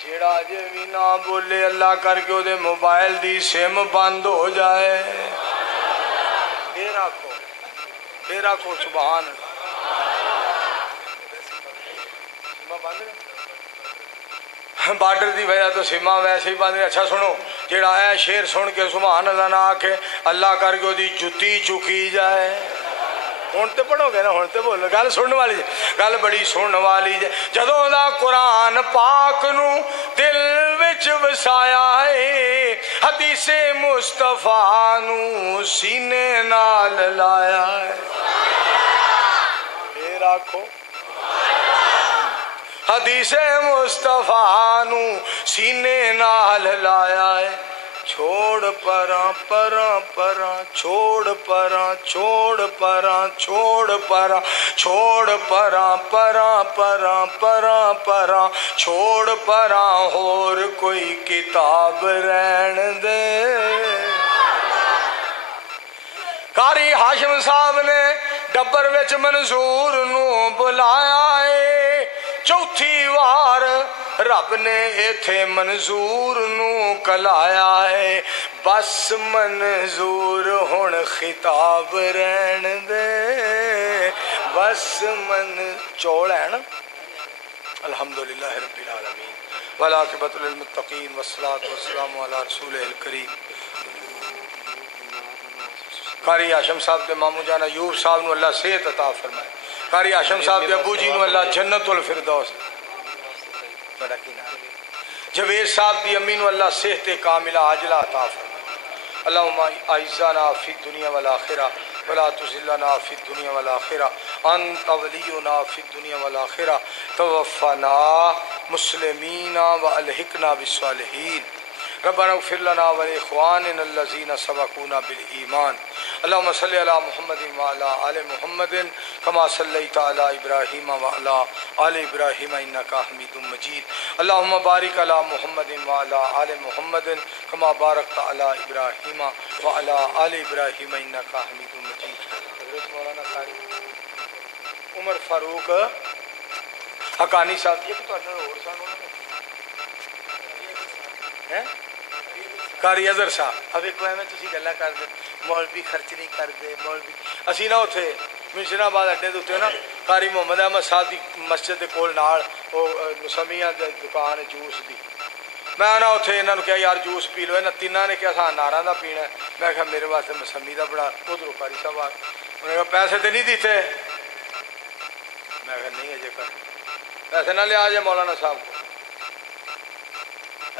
जेड़ा अजे भी ना बोले अल्लाह करके ओदे मोबाइल दी सिम बंद हो जाए। फिर आखो सुभान बार्डर की वजह तो सीमा वैसे ही बंद। अच्छा सुनो जेड़ा है शेर सुन के सुभान अल्लाह ना आके अल्लाह करके ओदी जुत्ती चुकी जाए। हुण तो पढ़ोगे ना हुण तो बोलो गल सुनने वाली गल बड़ी सुनने वाली जे जदों दा कुरान पाक नू दिल विच वसाया है हदीसे मुस्तफा नू सीने नाल लाया है। फिर आखो हदीसे मुस्तफा नू सीने नाल लाया है। छोड़ परा परा परा छोड़ परा छोड़ परा छोड़ परा छोड़ परा परा परा परा परा छोड़ परा होर कोई किताब रहन दे। कारी हाशिम साहब ने डब्बर विच मंजूर नू बुलाया है। चौथी वार रब ने इथे मंजूर नू कलाया है। बस मंजूर हुण खिताब रहन दे बस मन चौड़ है ना। अल्हम्दुलिल्लाह रब्बिल आलमीन वल आक़िबतु लिल मुत्तक़ीन वस्सलातु वस्सलामु अला रसूलिल करीम। कारी हाशिम साहब के मामू जान अयूब साहब नू अल्लाह सेहत अता फरमाए। कारी हाशिम साहब के अबू जी नू अल्लाह जन्नतुल फिरदौस जवेद साहब दी अम्मी नू अल्लाह सेहत कामिला आजला अता फरमाए। अल्लाहुम्मा आइज़ना फी दुनिया वल आखिरा वला तुज़िलना फी दुनिया वल आखिरा अंत वलियुना फी दुनिया वल आखिरा तवफ़्फ़ना मुस्लिमीना व अलहिकना बिस्सालिहीन। रब्बना इग़फिर लना व लिइख़वानिना अल्लज़ीना सबक़ूना बिल ईमान। अल्लाहुम्मा सल्लि अला मुहम्मदिन व अला आलि मुहम्मदिन कमा सल्लैता अला इब्राहीम व अला आलि इब्राहीम इन्नका हमीदुम मजीद। अल्लाहुम्मा बारिक अला मुहम्मदिन व अला आलि मुहम्मदिन कमा बारकता अला इब्राहीम व अला आलि इब्राहीम इन्नका हमीदुम मजीद। हज़रत मौलाना कारी उमर फारूक हकानी साहब एक तुहाडे नाल होर सन हैं कारी अजहर साहब। अब एक एवं तुम गल्लां करदे मौलवी खर्च नहीं करते मौलवी असी ना उत्थे मिशनाबाद अड्डे के उत्ते ना कारी मुहम्मद अहमद साहब की मस्जिद के कोल नाल मुसमिया की दुकान है जूस की। मैं ना उत्थे इन्होंने कहा यार जूस पी लो। इन्होंने तिना ने कहा नारा का पीना। मैं कहा मेरे वास्ते मसमी का बड़ा। उधरों कारी साहब आ उन्होंने कहा पैसे तो नहीं दिते। मैं कहा नहीं अजे कर पैसे ना लिया जे मौलाना साहब को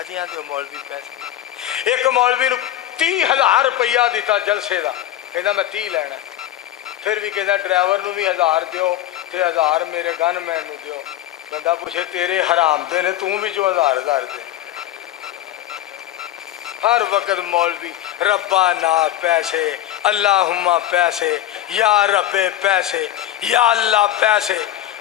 अजी आते मौलवी पैसे। एक मौलवी 30,000 روپیہ دیتا جلسے دا، کہنا میں 30 لینا، پھر بھی کہنا ڈرائیور نو بھی 1000 دیو تے 1000 میرے گن مین نو دیو۔ بندہ پوچھے تیرے حرام دے نے، توں بھی جو 1000 دے۔ ہر وقت مولوی ربانا پیسے، اللہم پیسے، یا رب پیسے، یا اللہ پیسے،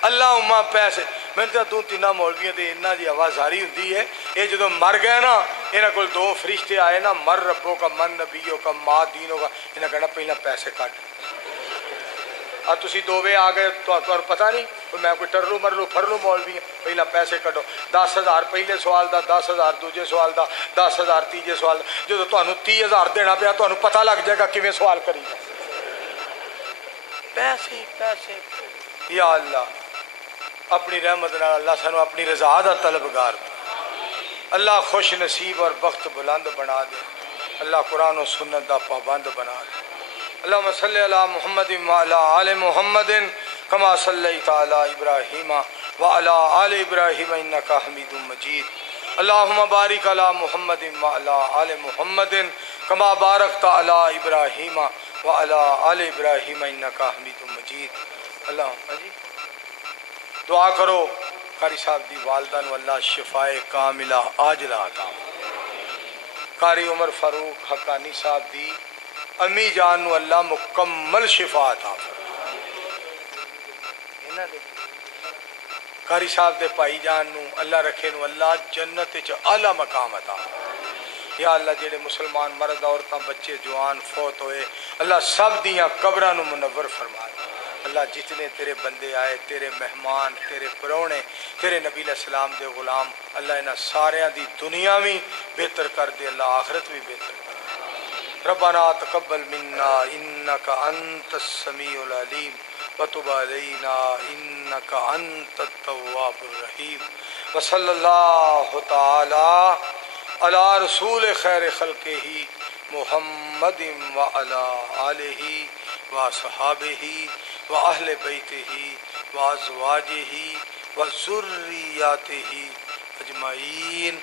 اللہم پیسے۔ میں نے کہا تینوں مولویوں تے انہاں دی آوازاری ہوندی ہے، یہ جدو مر گئے نا، انہاں کول 2 فرشتے آئے نا، مر ربوں کا من نبیوں کا ما دینوں کا، انہاں کہنا پہلا پیسے کٹ۔ اور تسی 2 آ گئے تو پتہ نہیں میں کوئی ٹرلو مرلو پھرلو مولوی ہوں، پہلا پیسے کٹو، 10,000 پہلے سوال دا، 10,000 دوجے سوال دا، 10,000 تیجے سوال دا۔ جدو تانوں 30,000 دینا پیا تانوں پتہ لگ جائے گا کیویں سوال کری جائے۔ پیسے پیسے۔ یا اللہ اپنی رحمت نال اللہ سانو اپنی رضا دا طلبگار بنا، اللہ خوش نصیب اور بخت بلند بنا دے، اللہ قرآن و سنت دا پابند بنا دے۔ اللہم صلی علی محمد وعلی آل محمد کما صلیت علی ابراہیم وعلی آل ابراہیم انکا حمید مجید۔ اللہم بارک علی محمد وعلی آل محمد کما بارکت علی ابراہیم وعلی آل ابراہیم انکا حمید مجید۔ اللہ دعا کرو قاری صاحب دی والدہ نو اللہ شفائے کاملہ عاجلہ عطا، قاری عمر فاروق حقانی صاحب دی امی جان نو اللہ مکمل شفا عطا فرمائے، قاری صاحب دے پائی جان نو اللہ رکھے نو اللہ جنت وچ اعلیٰ مقام عطا۔ یا اللہ جڑے مسلمان مرد عورتاں بچے جوان فوت ہوئے اللہ سب دیاں قبراں نو منور فرما دے۔ اللہ جتنے تیرے بندے آئے، تیرے مہمان، تیرے پرونے، تیرے نبی علیہ السلام دے غلام، اللہ انہاں ساریاں دی دنیا بھی بہتر کر دے، اللہ آخرت بھی بہتر کر دے۔ ربنا تقبل منا انک انت السمیع العلیم وتب علینا انک انت التواب الرحیم، وصلی اللہ تعالی علی رسول خیر خلقہ محمد وعلی آلہ وصحابہ وأہل بیتہ وازواجہ وذریاتہ اجمعین۔